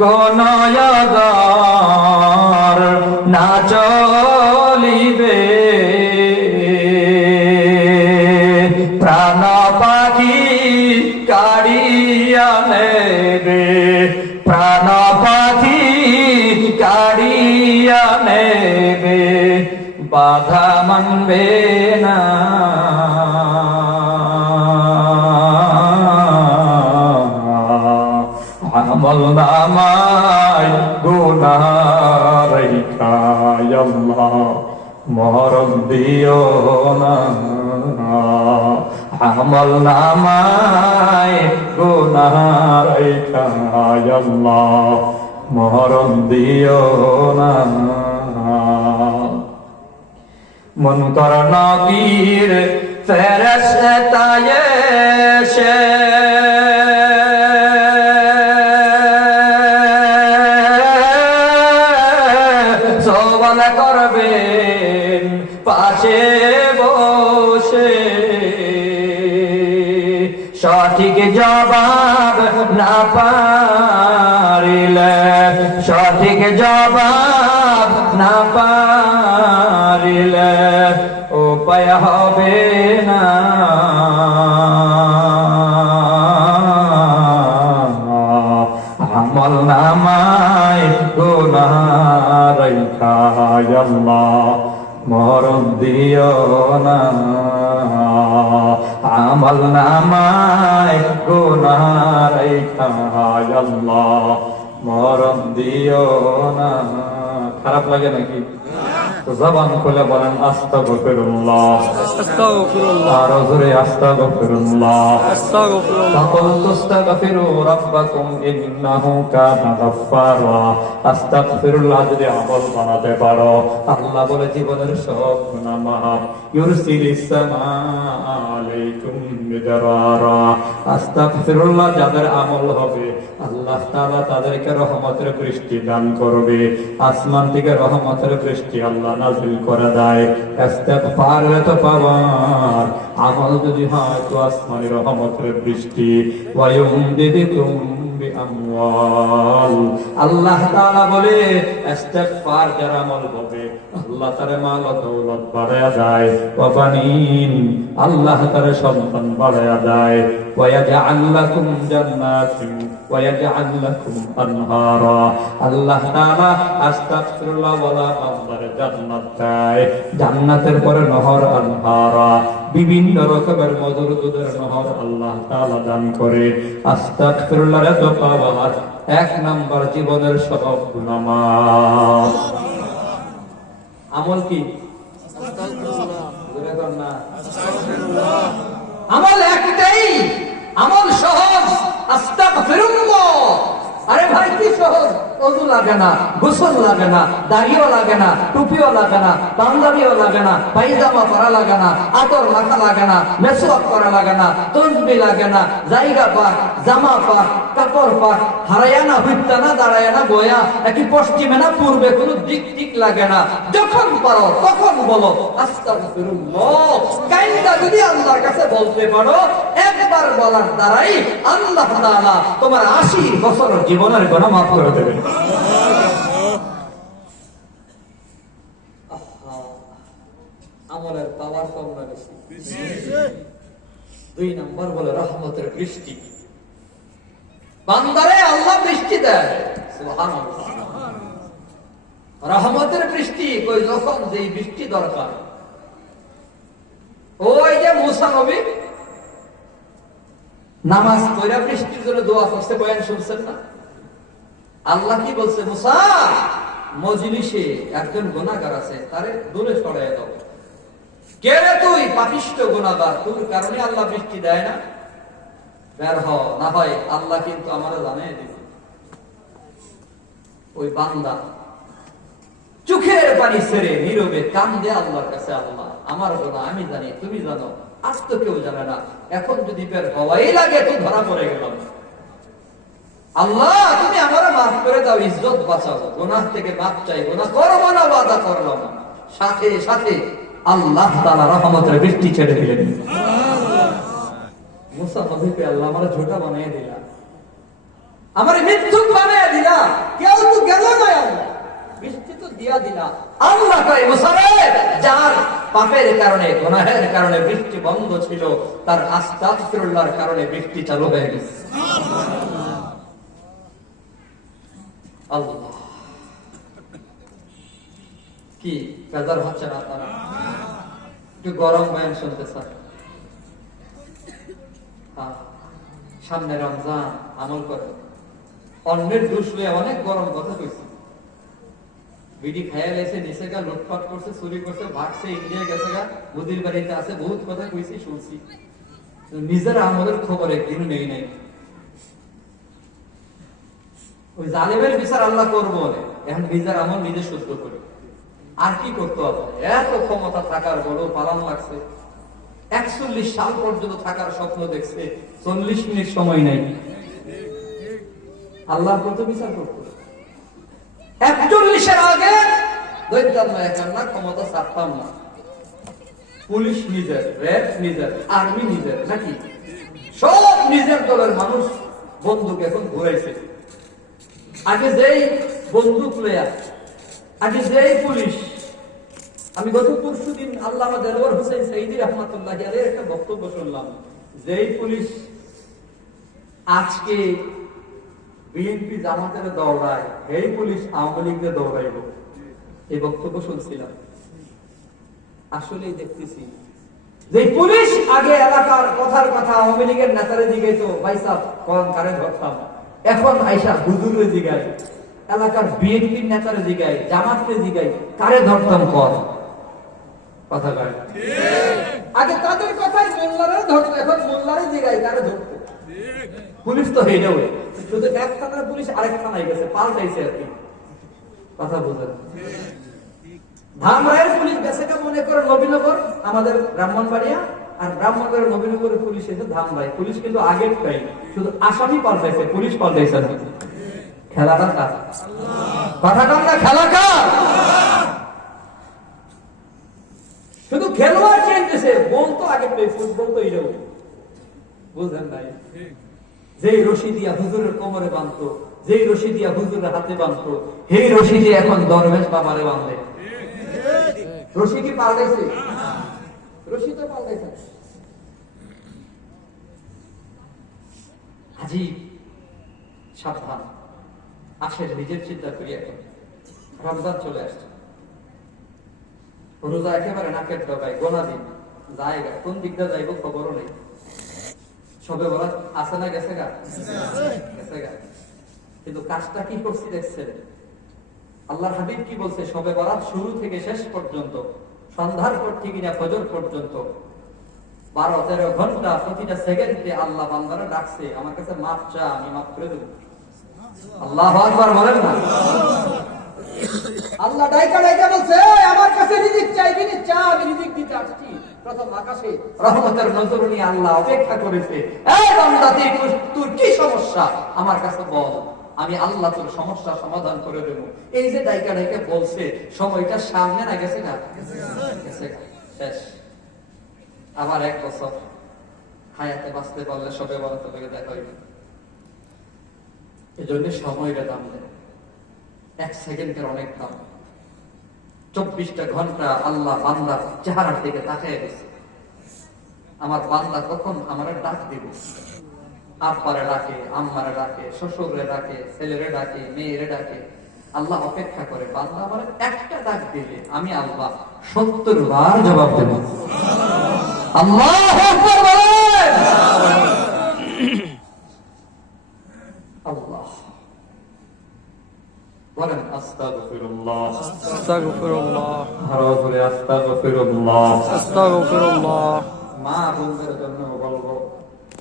কোন না চলিবে, প্রাণ পাখি কাড়িয়া নেবে, প্রাণ পাখি কাড়িয়া নেবে, বাধা মানবে না। আমল নামায় গুনাহ রাইখা আল্লাহ মরণ দিও না, আমল নামায় গুনাহ রাইখা আল্লাহ মরণ দিও না। মুনকার নাকির ফেরেশতায় এসে সওয়াল করবেন পাশে বসে, সঠিক জবাব না পারিলে, সঠিক জবাব না পারিলে উপায় হবে না। আমল নামায় গুনাহ রাইখা আল্লাহ মরণ দিও না। আমল নামায় গুনাহ রাইখা আল্লাহ মরণ দিও না। খারাপ লাগে নাকি? জবান খুলে বলেন আস্তাগফিরুল্লাহ, আস্তাগফিরুল্লাহ, আর জোরে আস্তাগফিরুল্লাহ। আস্তাগফিরুল্লাহ। فقلت استغفروا ربكم إنه كان غفارا। আস্তাগফিরুল্লাহ যদি আমল বানাতে পারো, আল্লাহ বলে জীবনের সব গুনাহ মাফ। ইউরসিলিস সামা আলাইকুম মিদরারা। আস্তাগফিরুল্লাহ যাদের আমল হবে, আল্লাহ তাআলা তাদেরকে রহমতের বৃষ্টি দান করবে। আসমান থেকে রহমতের বৃষ্টি আল্লাহ নাযিল করে দেয়। ইস্তিগফার তো পাওয়ার আমল যদি হয় তো আসমানি রহমতের বৃষ্টি। ওয়ায়ুমদিদুকুম বিআমওয়াল। আল্লাহ তাআলা বলে ইস্তিগফার যারা আমল হবে, আল্লাহ তার মাল ও দৌলত বাড়ায়া দেয়। ওয়া বানিন, আল্লাহ তার সন্তান বাড়ায়া দেয়। ওয়ায়াজআল লাকুম জান্নাতিন ওয়ায়াজআল লাকুম আনহারা। আল্লাহ তাআলা আস্তাগফিরুল্লাহ ওয়ালা বান্দার জান্নাত দেয়, জান্নাতের পরে নহর আনহারা, বিভিন্ন রকমের মধুর দুধের নহর আল্লাহ তাআলা দান করে। আস্তাগফিরুল্লাহ এত পাওয়ার, এক নাম্বার জীবনের সব গুনাহ মাফ। আমল কি? আমল একটাই, আমল সহজ, আস্তাগফিরুল্লাহ। আরে ভাই কি সহজ? ওযু লাগে না, গোসল লাগে না, দাড়িও লাগে না, টুপিও লাগে না, পাঞ্জাবিও লাগে না, পায়জামা পরা লাগে না, আতর মাখা লাগে না, মেসওয়াক করা লাগে না, তসবিহ লাগে না, জায়গা পাক, জামা পাক, কাপড় পাক, হারায়া না, হুইত্তা না, দাঁড়ায় না, বয়া নাকি পশ্চিমে না পূর্বে, কোনো দিক টিক লাগে না। যখন পারো তখন বলো আস্তাগফিরুল্লাহ। কাইন্দা যদি আল্লাহর কাছে বলতে পারো, একবার বলার দ্বারাই আল্লাহ তাআলা তোমার 80 বছর জীবনের গুনাহ মাফ করে দেবেন। আমলের পাওয়ার কম না বেশি? দুই নম্বর বলে রহমতের বৃষ্টি। বান্দারে আল্লাহ বৃষ্টি দেয়, সুবহানাল্লাহ। রহমতের বৃষ্টি কই যখন যেই বৃষ্টি দরকার। ওই যে মুসা নবী নামাজ পড়া বৃষ্টির জন্য দোয়া করতে, বয়ান শুনছেন না? আল্লাহ কি বলছে, মুসা মজলিসে একজন গুনাহগার আছে, তারে দূরে সরাইয়া দাও। কে রে তুই? পাপিষ্ঠ গুনাহগার, তোর কারণে আল্লাহ বৃষ্টি দেয় না, বের হ, না হয় আল্লাহ কিন্তু আমারে জানিয়ে দিবে। ওই বান্দা চোখের পানি ছেড়ে নীরবে কান্দে আল্লাহর কাছে, আল্লাহ আমার গুনাহ আমি জানি, তুমি জানো, আজ তো কেউ জানে না, এখন যদি বের হওয়াই লাগে তো ধরা পড়ে গেলাম। আল্লাহ তুমি আমারে মাফ করে দাও, ইজ্জত বাঁচাও, গুনাহ থেকে মাফ চাই, গুনাহ করব না, ওয়াদা করলাম। সাথে সাথে আল্লাহ তাআলা রহমতের বৃষ্টি ছেড়ে দিলেন। মুসা নবীকে আল্লাহ আমারে ঝোটা বানিয়ে দিলা, আমারে মিথ্যুক বানিয়ে দিলা, কেউ তো গেল না, আল্লাহ বৃষ্টি তো দিয়া দিলা। আল্লাহ কয়, মুসা রে, যার পাপের কারণে, গুনাহের কারণে বৃষ্টি বন্ধ ছিল, তার আস্তাগফিরুল্লাহর কারণে বৃষ্টি চালু হয়ে গেছে। আল্লাহ কি বেজার হচ্ছে না আপনারা? একটু গরম বয়ান শুনতে চান? সামনে রমজান, আমল করে। অন্যের দোষ লয়ে অনেক গরম কথা কইছে, বিডি খাইয়া গেছে, নিচে গা লুটপাট করছে, চুরি করছে, ভাগছে, ইন্ডিয়া গেছে গা, মুদির বাড়িতে আছে, বহুত কথা কইছি, শুনছি। নিজের আমলের খবর একদিনও নেই নাই। ওই জালেমের বিচার আল্লাহ করবো বলে, এখন নিজের আমল নিজে শুদ্ধ করে। আর কি করতে হবে? এত ক্ষমতা থাকার বড় পালান লাগছে। 41 সাল পর্যন্ত থাকার স্বপ্ন দেখছে, 40 মিনিট সময় নেই। আল্লাহ কত বিচার করতো? 41-এর আগে দৈত্যান্ন একান্না ক্ষমতা ছাড়তাম না। পুলিশ নিজের, র্যাব নিজের, আর্মি নিজের, নাকি সব নিজের দলের মানুষ বন্দুক এখন ঘুরাইছে। আগে যেই বন্দুক প্লেয়ার, আগে যেই পুলিশ। আমি গত পরশুদিন আল্লামা দেলোয়ার হোসেন সাইদি রহমাতুল্লাহি আলাইহির একটা বক্তব্য শুনলাম। যেই পুলিশ আজকে বিএনপি জামাতের দৌড়ায়, এই পুলিশ আওয়ামী লীগের দৌড়াইব, এই বক্তব্য শুনছিলাম। আসলেই দেখতেছি যে পুলিশ আগে এলাকার কথার কথা আওয়ামী লীগের নেতারে জিগাইতো, ভাই সাহেব কোন কারে ধরতাম, এখন আইসা হুজুরে জিগায়, এলাকার বিএনপির নেতারে জিগায়, জামাতকে জিগায়, কারে ধরতাম কর কথা কয়। আগে তাদের কথাই মোল্লারে ধরতো, এখন মোল্লারে জিগায় কারে ধরতো। পুলিশ তো হেডে হয়ে শুধু এক থানার পুলিশ আরেক থানায় গেছে, পাল্টাইছে আর কি, কথা বুঝেন। ধামরাইয়ের পুলিশ গেছে মনে করে নবীনগর, আমাদের ব্রাহ্মণবাড়িয়া, আর ব্রাহ্মণবাড়ির নবীনগরের পুলিশ এসে ধামরাই। পুলিশ কিন্তু আগের টাই, শুধু আসামি পাল্টাইছে, পুলিশ পাল্টাইছে না। খেলাটা কার? কথাটা না, খেলা কার? শুধু খেলোয়াড় চেঞ্জেছে, বল তো আগে প্লে, ফুটবল তো এরকম, বুঝলেন নাই? যেই রশি দিয়া হুজুরের কোমরে বাঁধতো, যেই রশি দিয়া হুজুরের হাতে বাঁধতো, সেই রশি দিয়ে এখন দরবেশ বাবারে বাঁধে। রশি কি পাল্টাইছে? রশি তো পাল্টাইছে। আজি সাবধান, আসেন নিজের চিন্তা করি। এখন রমজান চলে আসছে, রোজা একেবারে নাকের ডগায়, গোনা দিন জায়গা, কোন দিকটা যাইব খবরও নেই। সবে বরাত আছে না গেছে গা? গেছে গা। কিন্তু কাজটা কি করছি দেখছেন? আল্লাহর হাবিব কি বলছে? সবে বরাত শুরু থেকে শেষ পর্যন্ত, সন্ধ্যার পর থেকে না ফজর পর্যন্ত 12-13 ঘন্টা প্রতিটা সেকেন্ডে আল্লাহ বান্দারা ডাকছে, আমার কাছে মাফ চা, আমি মাফ করে দেব। আল্লাহু আকবার বলেন না? আল্লাহ ডাইকা ডাইকা বলছে, আমার কাছে রিজিক চাইবি না, চা, আমি রিজিক দিতে আসছি। প্রথম আকাশে রহমতের নজর নিয়ে আল্লাহ অপেক্ষা করেছে, এই বান্দা তোর কি সমস্যা আমার কাছে বল, আমি আল্লাহ তোর সমস্যা সমাধান করে দেব। এই যে ডাইকা ডাইকা বলছে, সময়টা সামনে না গেছে না? গেছে গা, শেষ। আবার 1 বছর হায়াতে বাঁচতে পারলে সবে বরাত থেকে দেখা হইবে। এজন্য সময়টা দাম দেয়, 1 সেকেন্ডের অনেক দাম। 24টা ঘন্টা আল্লাহ বান্দার চেহারার দিকে তাকিয়ে দিচ্ছে, আমার বান্দা কখন আমার ডাক দিবে। আব্বারে ডাকে, আম্মারে ডাকে, শ্বশুরে ডাকে, ছেলেরে ডাকে, মেয়েরে ডাকে, আল্লাহ অপেক্ষা করে। বান্দা আমার একটা ডাক দিলে আমি আল্লাহ 70 বার জবাব দেব। আল্লাহু আকবার বলেন। আল্লাহ বলেন আস্তাগফিরুল্লাহ, আস্তাগফিরুল্লাহ, আরো বলে আস্তাগফিরুল্লাহ, আস্তাগফিরুল্লাহ। মা বোনদের জন্য বলবো,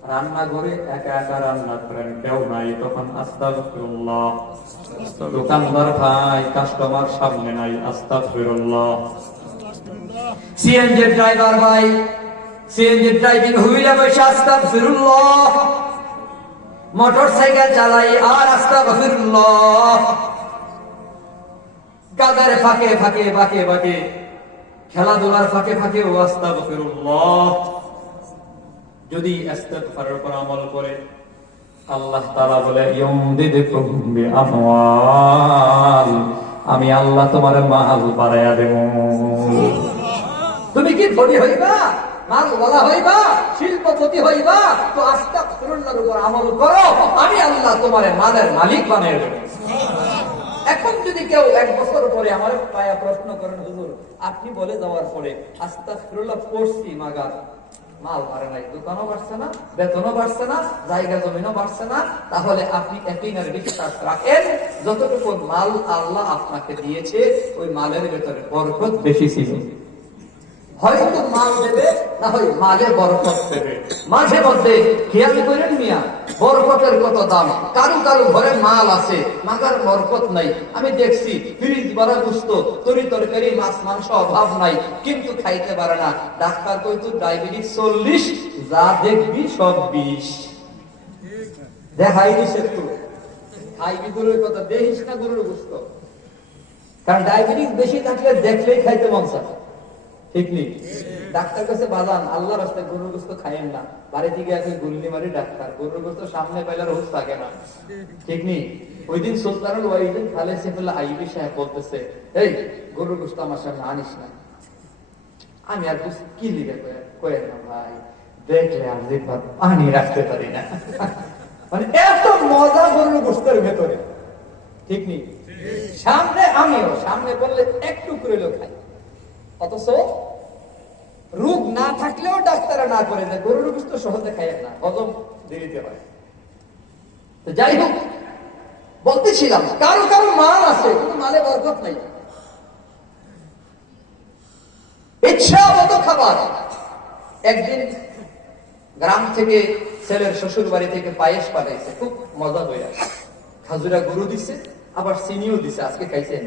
রান্নাঘরে একা একা রান্না করেন, কেউ নাই, তখন আস্তাগফিরুল্লাহ। দোকানদার ভাই, কাস্টমার সামনে নাই, আস্তাগফিরুল্লাহ। সিএনজি ড্রাইভার ভাই, সিএনজি ড্রাইভিং হুইলে বসে আস্তাগফিরুল্লাহ। মোটরসাইকেল চালাই আর আস্তাগফিরুল্লাহ। কাদের ফাঁকে ফাঁকে বাঁকে বাঁকে, খেলাধুলার ফাঁকে ফাঁকে ও আস্তাগফিরুল্লাহ। যদি ইস্তিগফারের উপর আমল করে, আল্লাহ তাআলা বলে ইউমদিদকুম বিআমওয়াল, আমি আল্লাহ তোমার মাল বাড়ায়া দেব। তুমি কি ধনী হইবা, মাল ওয়ালা হইবা, শিল্পপতি হইবা, তো আস্তাগফিরুল্লাহর উপর আমল করো, আমি আল্লাহ তোমার মালের মালিক বানিয়ে দেব। এখন যদি কেউ 1 বছর পরে আমার পায়া প্রশ্ন করেন, হুজুর আপনি বলে যাওয়ার পরে আস্তাগফিরুল্লাহ পড়ছি, মাগার মাল বাড়ে নাই, দোকানও বাড়ছে না, বেতনও বাড়ছে না, জায়গা জমিনও বাড়ছে না, তাহলে আপনি একদিনের বিশ্বাস রাখেন যতটুকু মাল আল্লাহ আপনাকে দিয়েছে ওই মালের ভেতরে বরকত বেশি ছিল। হয়তো মাল দেবে, না হয় মালে বরকত দেবে। মাঝে মধ্যে খেয়াল করেন মিয়া, বরকতের কত দাম। কারু কারু ঘরে মাল আছে, মাগার বরকত নাই। আমি দেখছি ফ্রিজ ভরা গুস্ত, তরি তরকারি, মাছ মাংস অভাব নাই, কিন্তু খাইতে পারে না। ডাক্তার কইতো ডায়াবেটিস 40, যা দেখবি সব 20। দেখাই দিছে একটু খাইবি গরুর কথা, দেখিস না গরুর গুস্ত। কারণ ডায়াবেটিস বেশি থাকলে দেখলেই খাইতে মন চায়, ঠিক নেই? ডাক্তার কাছে বাজান আল্লাহর রাস্তায় গরুর গোশত খাইয়েন না। বাড়ি থেকে আসে গুল্লি মারি ডাক্তার, গরুর গোশত সামনে পাইলে রোজ থাকে না, ঠিক নেই? ওই দিন সুলতানুল ওয়াহিদিন খালেদ সাইফুল্লাহ আইয়ুবী সাহেব বলতেছে, এই গরুর গোশত আমার সামনে আনিস না। আমি আর কি লিখে কয়েন না ভাই, দেখলে আর জিহ্বার পানি রাখতে পারি না। মানে এত মজা গরুর গোশতের ভেতরে, ঠিক নেই? সামনে আমিও সামনে বললে একটু করে খাই, অথচ রোগ না থাকলেও ডাক্তার না করে যে গরুর গোশত সহজে খায় না, হজম দেরিতে হয়। তো যাই হোক, বলতেছিলাম কারো কারো মাল আছে কিন্তু মালে বরকত নাই, ইচ্ছা মতো খাবার। একদিন গ্রাম থেকে ছেলের শ্বশুর বাড়ি থেকে পায়েস পাঠাইছে, খুব মজা হয়ে, খাজুরা গরু দিছে, আবার চিনিও দিছে। আজকে খাইছে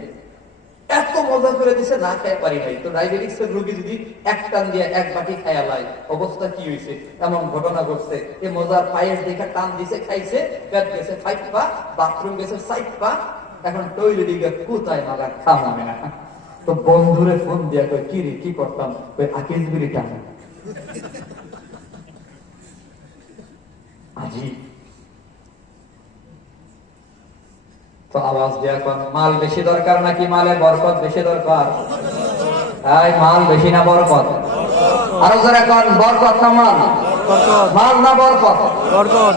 এত মজা করে দিছে, না খাই পারি নাই। তো ডায়াবেটিস এর রোগী যদি এক টান দিয়ে এক বাটি খাইয়া লাই, অবস্থা কি হয়েছে? এমন ঘটনা ঘটছে, এ মজার পায়েস দেখে টান দিছে, খাইছে, পেট গেছে 5 পা, বাথরুম গেছে 4 পা, এখন টয়লেটে গিয়ে কোথায় মাগার খাওয়াবে না। তো বন্ধুরে ফোন দিয়া কই, কি রে কি করতাম? কই আকিজ বিড়ি টান। আজি তো আওয়াজ দেয়া কোন, মাল বেশি দরকার নাকি মালে বরকত বেশি দরকার? এই মাল বেশি না বরকত? আরো যারা কোন, বরকত না মাল? মাল না বরকত? বরকত।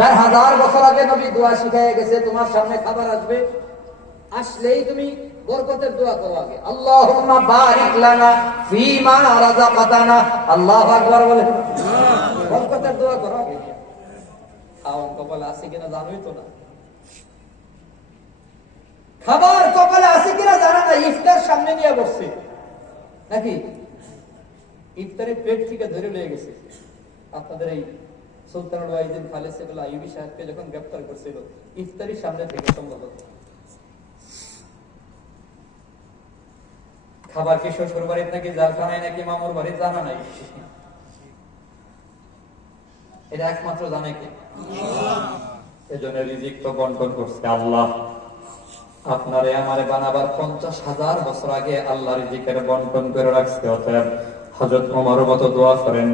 1000 বছর আগে নবী দোয়া শিখাইয়া গেছে, তোমার সামনে খাবার আসবে, আসলেই তুমি বরকতের দোয়া করো আগে, আল্লাহুম্মা বারিক লানা ফীমা রাযাকাতানা। আল্লাহু আকবার বলে বরকতের দোয়া করো আগে। খাওয়ার কপালে আছে কিনা জানোই তো না, খাবার কপালে আছে কিনা জানা না, ইফতার সামনে নিয়ে বসছে নাকি, ইফতারের প্লেট থেকে ধরে নিয়ে গেছে। আপনাদের এই সুলতানুল ওয়াহিদিন খালেদ সাইফুল্লাহ আইয়ুবী সাহেবকে যখন গ্রেফতার করছিল, ইফতারির সামনে থেকে সম্ভবত। খাবার কি শ্বশুর বাড়ির নাকি জারখানায় নাকি মামুর বাড়ির জানা নাই, এটা একমাত্র জানে কে? এজন্য রিজিক তো বন্টন করছে আল্লাহ। আপনারে আমারে বানাবার 50,000 বছর আগে আল্লাহ রিজিকের বন্টন করে রাখছে। অতএব হযরত ওমরের মতো দোয়া করেন।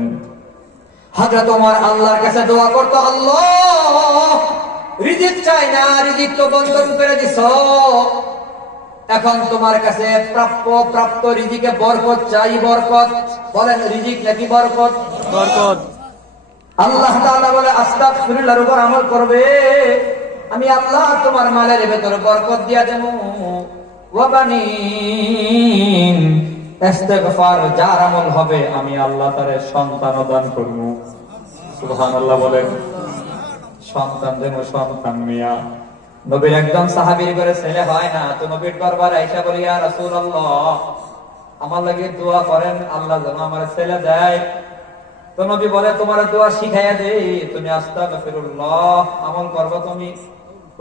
হযরত ওমর আল্লাহর কাছে দোয়া করতো, আল্লাহ রিজিক চাই না, রিজিক তো বন্টন করে দিছো, এখন তোমার কাছে প্রাপ্ত রিজিকে বরকত চাই। বরকত বলেন, রিজিক নাকি বরকত? বরকত। আল্লাহ তাআলা বলে, আস্তাগফিরুল্লাহর উপর আমল করবে, আমি আল্লাহ তোমার মালের ভেতরে বরকত দিয়া দেব। ওয়া বানিন, ইস্তিগফার যার আমল হবে আমি আল্লাহ তারে সন্তান দান করব। সুবহানাল্লাহ বলেন, সন্তান দেব, সন্তান মিয়া। নবীর একজন সাহাবীর ঘরে ছেলে হয় না, তো নবীর দরবারে আয়েশা বলে, ইয়া রাসূলুল্লাহ আমার লাগি দোয়া করেন, আল্লাহ যেন আমার ছেলে দেয়। তো নবী বলে, তোমার দোয়া শিখাইয়া দেই, তুমি আস্তাগফিরুল্লাহ আমল করবে। তুমি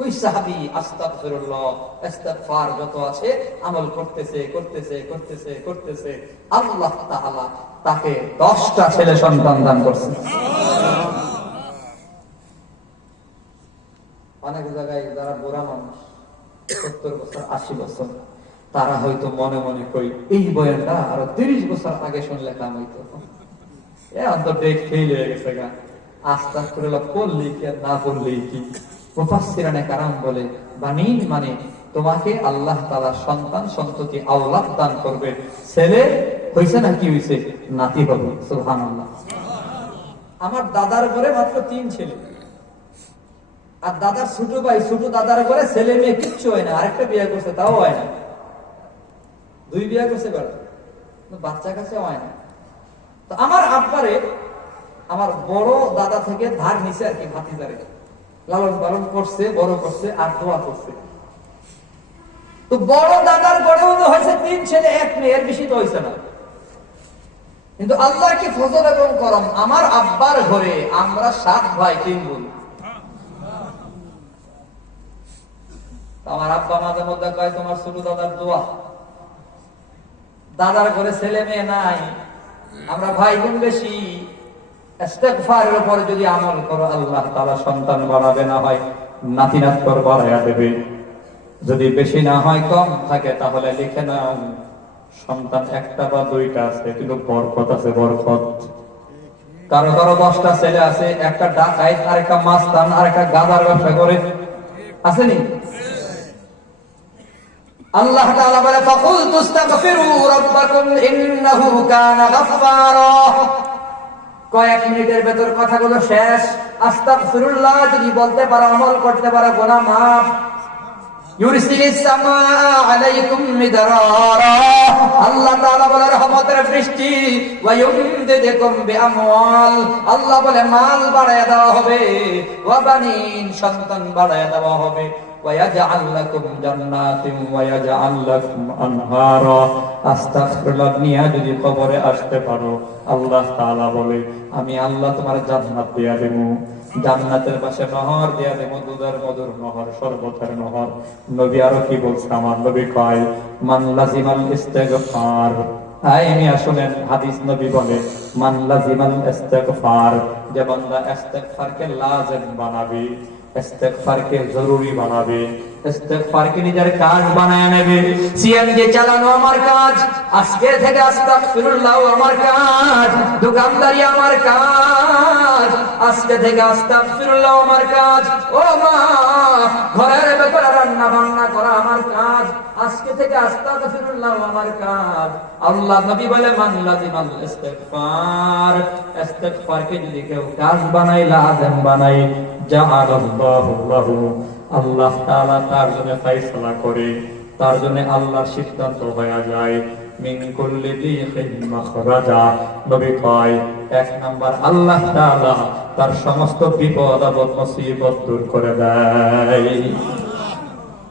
ওই সাহাবী আস্তাগফিরুল্লাহ ইস্তিগফার যত আছে আমল করতেছে করতেছে করতেছে করতেছে, আল্লাহ তাআলা তাকে 10টা ছেলে সন্তান দান করছে। অনেক জায়গায় যারা বুড়া মানুষ 70 বছর 80 বছর, তারা হয়তো মনে মনে কই এই বয়ানটা আরো 30 বছর আগে শুনলে কাম হইতো। অন্তর ডেক ফেল হয়ে গেছে গা, আস্তাগফিরুল্লাহ পড়লেই কি আর না পড়লেই কি। মুফাসসিরানে কারাম বলে, বানিন মানে তোমাকে আল্লাহ তাআলা সন্তান সন্ততি আওলাদ দান করবে। ছেলে হইছে না কি হইছে? নাতি হবে। সুবহানাল্লাহ। আমার দাদার ঘরে মাত্র 3 ছেলে, আর দাদার ছোট ভাই ছোট দাদার ঘরে ছেলে মেয়ে কিচ্ছু হয় না, আরেকটা বিয়ে করছে তাও হয় না, 2 বিয়ে করছে বাচ্চা কাছে হয় না। তো আমার আব্বারে আমার বড় দাদা থেকে ধার নিছে আর কি, ভাতিজারে লালন পালন করছে, বড় করছে আর দোয়া করছে। তো বড় দাদার গড়েও হয়েছে 3 ছেলে 1 মেয়ে, এর বেশি তো হয়েছে না। কিন্তু আল্লাহর কি ফজল এবং করম, আমার আব্বার ঘরে আমরা 7 ভাই 3 বোন। আমার আব্বা মাঝে মধ্যে কয় তোমার ছোট দাদার দোয়া, দাদার ঘরে ছেলে মেয়ে নাই, আমরা ভাই বোন বেশি, ইস্তেগফারের উপর যদি আমল করো আল্লাহ তাআলা সন্তান বাড়াবে, না হয় নাতি নাতকর বাড়ায়া দেবে। যদি বেশি না হয় কম থাকে তাহলে লিখে নাও সন্তান 1টা বা 2টা আছে কিন্তু বরকত আছে, বরকত। কারো কারো 10টা ছেলে আছে, একটা ডাকাইত, আরেকটা মাস্তান, আরেকটা গাদার ব্যবসা করে, আসেনি? আল্লাহ তাআলা বলে ফাকুল তুস্তাগফিরু রাব্বাকুম ইন্নাহু কানা গাফফারা। কয়েক মিনিটের ভেতর কথাগুলো শেষ। আস্তাগফিরুল্লাহ যদি বলতে পারো, আমল করতে পারো, গুনাহ মাফ। ইউরসিলিস সামাআ আলাইকুম মিদরারা, আল্লাহ তাআলা বলে রহমতের বৃষ্টি। ওয়া ইউমদিদুকুম বিআমওয়াল, আল্লাহ বলে মাল বাড়ায়া দেওয়া হবে। ওয়া বানিন, সন্তান বাড়ায়া দেওয়া হবে। ওয়া ইয়াজআল লাকুম জান্নাতিন ওয়া ইয়াজআল লাকুম আনহারা। আস্তাগফিরুল্লাহ নিয়া যদি কবরে আসতে পারো, আল্লাহ তাআলা বলে আমি আল্লাহ তোমার জান্নাত দিয়া দেব, জান্নাতের পাশে নহর দিয়া দেব, দুধের মধুর নহর, শরবতের নহর। নবী আরো কি বলছে? আমার নবী কয় মান লাজিমাল ইস্তিগফার। আমি আসলেন হাদিস, নবী বলে মান লাজিমাল ইস্তিগফার, যে বান্দা ইস্তিগফারকে লাজিম বানাবে, ইস্তিগফারকে জরুরি বানাবে, ইস্তিগফারকে নিজের কাজ বানায় নেবে। সিএনজি চালানো আমার কাজ, আজকে থেকে আস্তাগফিরুল্লাহ আমার কাজ। দোকানদারি আমার কাজ, আজকে থেকে আস্তাগফিরুল্লাহ আমার কাজ। ও মা, ঘরের ভেতরে রান্না বান্না করা আমার কাজ, আজকে থেকে আস্তাগফিরুল্লাহ আমার কাজ। আল্লাহ নবী বলে মান লাজিমাল ইস্তিগফার, ইস্তিগফারকে যদি কেউ কাজ বানায়, লাজিম বানায়, জাআলাল্লাহু লাহু, আল্লাহ তাআলা তার জন্য ফয়সালা করে, তার জন্য আল্লাহর সিদ্ধান্ত হয়ে যায় মিন কুল্লি দিখিন মাখরাজা। নবী কয় 1 নাম্বার আল্লাহ তাআলা তার সমস্ত বিপদ আপদ মুসিবত দূর করে দেয়।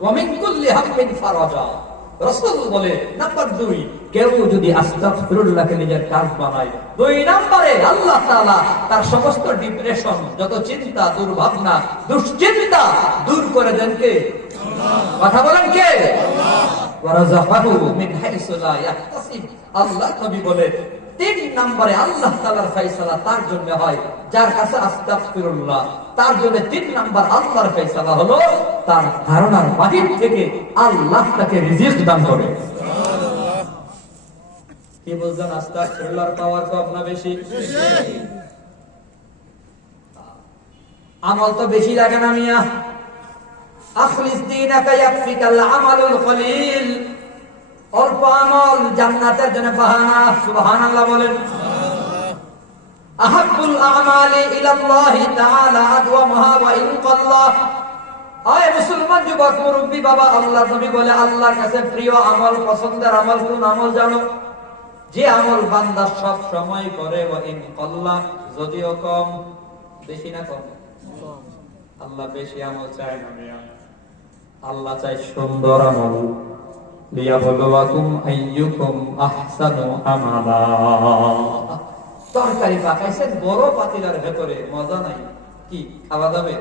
ওয়া মিন কুল্লি হাম্মিন ফারাজা। রাসূল বলে নাম্বার 2, কেউ যদি আস্তাগফিরুল্লাহকে নিজের কাজ বানায়, 2 নম্বরে আল্লাহ তাআলা তার সমস্ত ডিপ্রেশন, যত চিন্তা, দুর্ভাবনা, দুশ্চিন্তা দূর করে দেন। কে? কথা বলেন কে? ওয়া রাযাকাহু মিন হাইসু লা ইয়াহতাসিব। আল্লাহ নবী বলে 3 নম্বরে আল্লাহ তাআলার ফয়সালা তার জন্য হয় যার কাছে আস্তাগফিরুল্লাহ। তার জন্য 3 নম্বর আল্লাহর ফয়সালা হলো তার ধারণার বাহির থেকে আল্লাহ তাকে রিজিক দান করে। কি বলছেন? আস্তাগফিরুল্লাহর পাওয়ার কম না বেশি? আমল তো বেশি লাগে না মিয়া। আখলিস দীনাকা ইয়াকফিকাল আমালুল কলিল। অল্প আমল জান্নাতের জন্য বাহানা। সুবহানাল্লাহ বলেন। আহাব্বুল আমালি ইলাল্লাহি তাআলা আদওয়ামুহা ওয়া ইন কাল্লাহ। আয় মুসলমান যুবক, মুরব্বি বাবা, আল্লাহ নবী বলে আল্লাহর কাছে প্রিয় আমল, পছন্দের আমল কোন আমল জানো? যে আমল বান্দা সব সময় করে, ওয়া ইন কাল্লাহ, যদিও কম। বেশি না কম? আল্লাহ বেশি আমল চায় না মিয়া, আল্লাহ চায় সুন্দর আমল। লিয়াবলুয়াকুম আইয়ুকুম আহসানু আমালা। তরকারি পাকাইছেন বড় পাতিলার ভেতরে, মজা নাই, কি খাওয়া যাবে?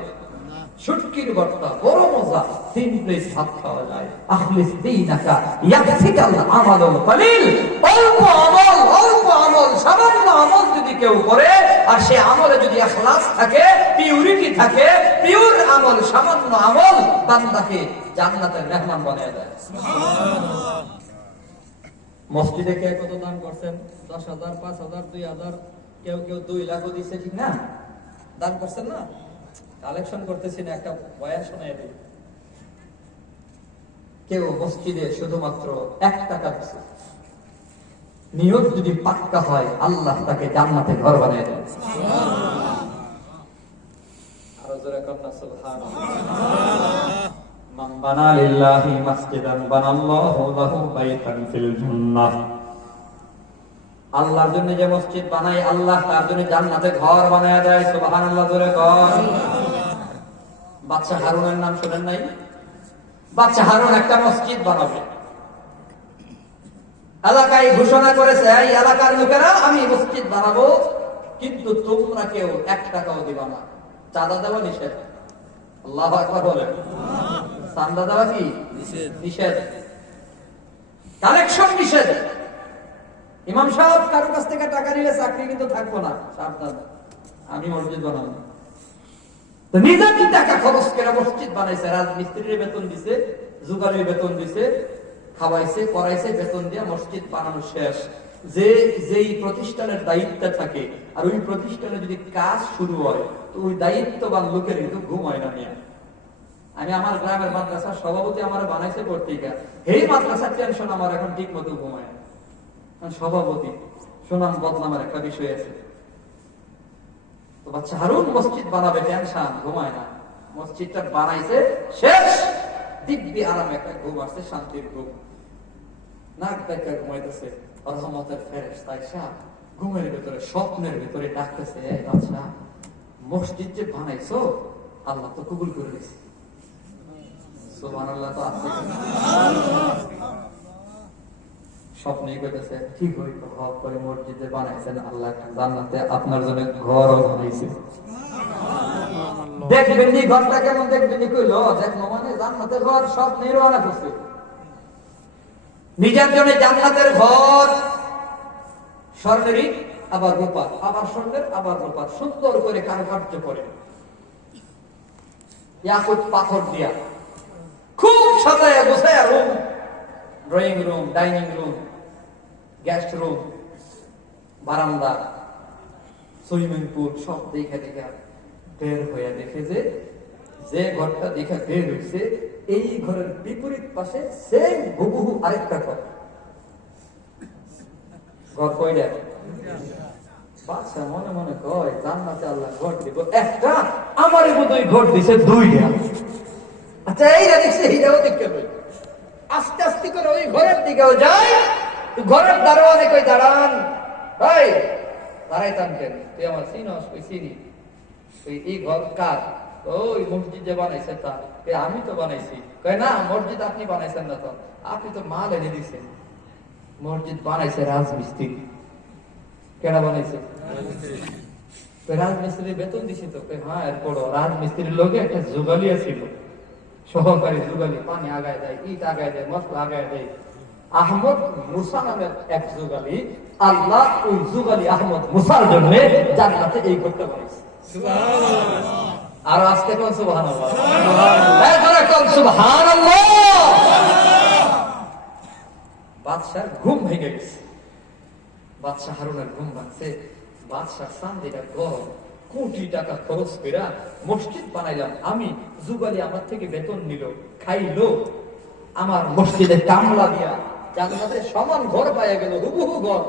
শুটকির ভর্তা, বড় মজা, 3 প্লেট ভাত খাওয়া যায়। আখলিস দীনাকা ইয়াকফিকাল আমালুল কলিল। অল্প আমল, সামান্য আমল যদি কেউ করে, আর সে আমলে যদি ইখলাস থাকে, পিউরিটি থাকে, পিওর আমল, সামান্য আমল বান্দাকে জান্নাতের মেহমান বানিয়ে দেয়। সুবহানাল্লাহ। মসজিদে কে কত দান করছেন? 10,000, 5,000, 2,000, কেউ 2 লাখ দিচ্ছে, ঠিক না? দান করছেন না? কালেকশন করতেছি না, একটা বয়ান শোনায় দিই। কেউ মসজিদে শুধুমাত্র 1 টাকা দিচ্ছে, নিয়ত যদি পাক্কা হয়, আল্লাহ তাকে জান্নাতে ঘর বানিয়ে দেন। সুবহানাল্লাহ। আরো জোরে কন্যা সুবহানাল্লাহ। মান বানা লিল্লাহি মাসজিদান বানাল্লাহু লাহু বাইতান ফিল জান্নাহ। আল্লাহর জন্য যে মসজিদ বানায়, আল্লাহ তার জন্য জান্নাতে ঘর বানায় দেয়। সুবহানাল্লাহ জোরে কর। বাদশা হারুনের নাম শুনেন নাই? বাদশা হারুন একটা মসজিদ বানাবে, এলাকায় ঘোষণা করেছে, এই এলাকার লোকেরা আমি মসজিদ বানাবো, কিন্তু তোমরা কেউ 1 টাকাও দিবা না। চাঁদা দেওয়া নিষেধ। আল্লাহু আকবার বলেন। চাঁদা দেওয়া কি নিষেধ, কালেকশন নিষেধ। ইমাম সাহেব কারো কাছ থেকে টাকা নিলে চাকরি কিন্তু থাকবো না, সাবধান, আমি মসজিদ বানাবো। তো নিজের টাকা খরচ করে মসজিদ বানাইছে, রাজমিস্ত্রির বেতন দিছে, জুগালির বেতন দিছে, খাওয়াইছে পড়াইছে, বেতন দিয়ে মসজিদ বানানো শেষ। যেই প্রতিষ্ঠানের দায়িত্ব থাকে আর ওই প্রতিষ্ঠানে যদি কাজ শুরু হয়, তো ওই দায়িত্ববান লোকের কিন্তু ঘুম হয় না। নিয়ে আমি আমার গ্রামের মাদ্রাসার সভাপতি আমার বানাইছে পত্রিকা, এই মাদ্রাসার টেনশন আমার এখন ঠিক মতো ঘুমায়। সভাপতি সুনাম বদনামের একটা বিষয় আছে। তো বাচ্চা হারুন মসজিদ বানাবে, টেনশন, ঘুমায় না। মসজিদটা বানাইছে শেষ, দিব্যি আরামে একটা ঘুম আসছে, শান্তির ঘুম। নাক ডাকা ঘুমাইতেছে, রহমতের ফেরেশতা এসে ঘুমের ভিতরে স্বপ্নের ভিতরে ডাকতেছে, এই বাচ্চা মসজিদ যে বানাইছো আল্লাহ তো কবুল করে নিয়েছে। সুবহানাল্লাহ। তো আছে স্বপ্নে কইতেছে, ঠিক হইতো, হক করে মসজিদে বানাইছেন আল্লাহ, জান্নাতে আপনার জন্য ঘরও বানাইছে। দেখবেন নি ঘরটা কেমন, দেখবেন নি কইলো, দেখলো মানে জান্নাতের ঘর সব নির্মাণ করছে। নিজের জন্য জান্নাতের ঘর, স্বর্ণেরই আবার রূপার, আবার স্বর্ণের আবার রূপার, সুন্দর করে কারুকার্য করে, ইয়াকুত পাথর দিয়া খুব সাজায় গোছায় room, drawing room, dining room, guest room, বারান্দা, সুইমিং পুল সব দেখে দেখে বের হয়ে দেখে যে ঘরটা দেখে বের হয়েছে, এই ঘরের বিপরীত পাশে সেম হুবহু আরেকটা ঘর। ঘর কয়টা? বাচ্চা মনে মনে কয়, জান্নাতে আল্লাহ ঘর দিব একটা, আমারই বোধহয় ঘর দিছে 2টা। আচ্ছা এইটা দেখছে, এইটাও দেখতে পাই। আস্তে আস্তে করে ওই ঘরের দিকেও যায়, ঘরের দারোয়ানে কই, দাঁড়ান ভাই, দাঁড়াইতাম কেন, তুই আমার চিনস? কই চিনি। এই ঘর কার? ওই মসজিদ যে বানাইছে তার। আমি তো বানাইছি। কয় না, মসজিদ আপনি বানাইছেন না, তো আপনি তো মাল এনে দিচ্ছেন। মসজিদ বানাইছে রাজমিস্ত্রি। কেনা বানাইছে? রাজমিস্ত্রির বেতন দিছি তো। হ্যাঁ, এরপর রাজমিস্ত্রির লোকে একটা জুগালিয়া ছিল, সহকারী জুগালি, পানি আগায় দেয়, ইট আগায় দেয়, মশলা আগায় দেয়। আহমদ মুসা নামের এক জুগালি, আল্লাহ ওই জুগালি আহমদ মুসার জন্য জান্নাতে এই ঘরটা বানাইছে। আর আজকে কোন সুবহানাল্লাহ, কোন সুবহানাল্লাহ। বাদশার ঘুম ভেঙে গেছে, বাদশা হারুনের ঘুম ভাঙছে। বাদশার চান্দিটা গরম, কোটি টাকা খরচ করে মসজিদ বানাইলাম আমি, জুগালি আমার থেকে বেতন নিল, খাইলো, আমার মসজিদে কামলা দিয়া জান্নাতে সমান ঘর পাইয়া গেল, হুবহু ঘর।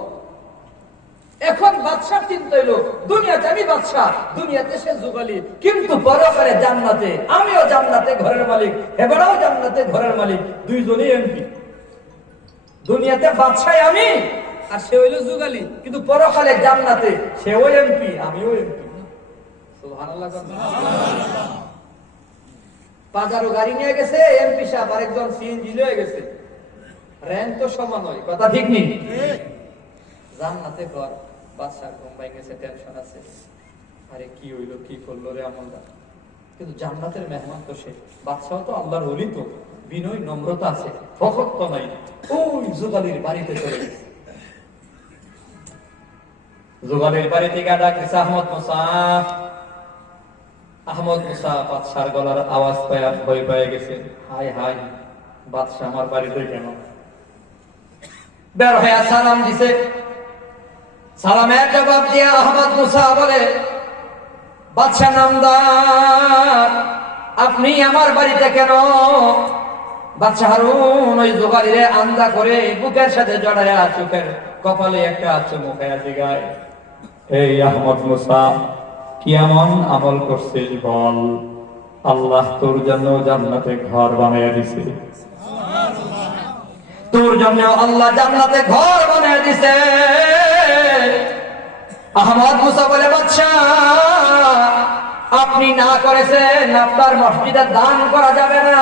এখন বাদশার চিন্তা হইল, দুনিয়াতে আমি বাদশা, দুনিয়াতে সে জুগালি, কিন্তু পরকালে জান্নাতে আমিও জান্নাতে ঘরের মালিক, এবারেও জান্নাতে ঘরের মালিক, দুইজনই এমপি। দুনিয়াতে বাদশাই আমি আর সে হইল জুগালি, কিন্তু পরকালে জান্নাতে সেও এমপি আমিও এমপি। সুবহানাল্লাহ। বাজারও গাড়ি নিয়ে গেছে এমপি সাহেব, আরেকজন সিএনজি লয়ে গেছে, র্যাঙ্ক তো সমান হয়, কথা ঠিক নেই। জান্নাতে ঘর, বাদশার ঘুম ভাই গেছে, টেনশন আছে, আরে কি হইলো, কি করলো রে আমলদার। কিন্তু জান্নাতের মেহমান তো সে, বাদশাও তো আল্লাহর ওলি, তো বিনয় নম্রতা আছে, ফখর তো নাই। ওই জুগালির বাড়িতে চলে গেছে। জুগালির বাড়ি থেকে ডাকছে আহমদ মুসা। আহমদ মুসা বাদশার গলার আওয়াজ পায়া ভয় পেয়ে গেছে, হাই হাই, বাদশা আমার বাড়িতে কেন? বের হয়ে সালাম দিছে। সালামের জবাব দিয়ে আহমদ মুসা বলে, বাদশা নামদার, আপনি আমার বাড়িতে কেন? বাদশা হারুন ওই জুগালিরে আন্দা করে বুকের সাথে জড়ায়া চোখের কপালে একটা চুমু খায়া জিগায়, এই আহমদ মুসা, কি এমন আমল করছিস বল? আল্লাহ তোর জন্য জান্নাতে ঘর বানিয়ে দিছে, তোর জন্য আল্লাহ জান্নাতে ঘর বানিয়ে দিছে। আহমদ মুসা বলে, বাদশা আপনি না করেছেন, আপনার মসজিদে দান করা যাবে না।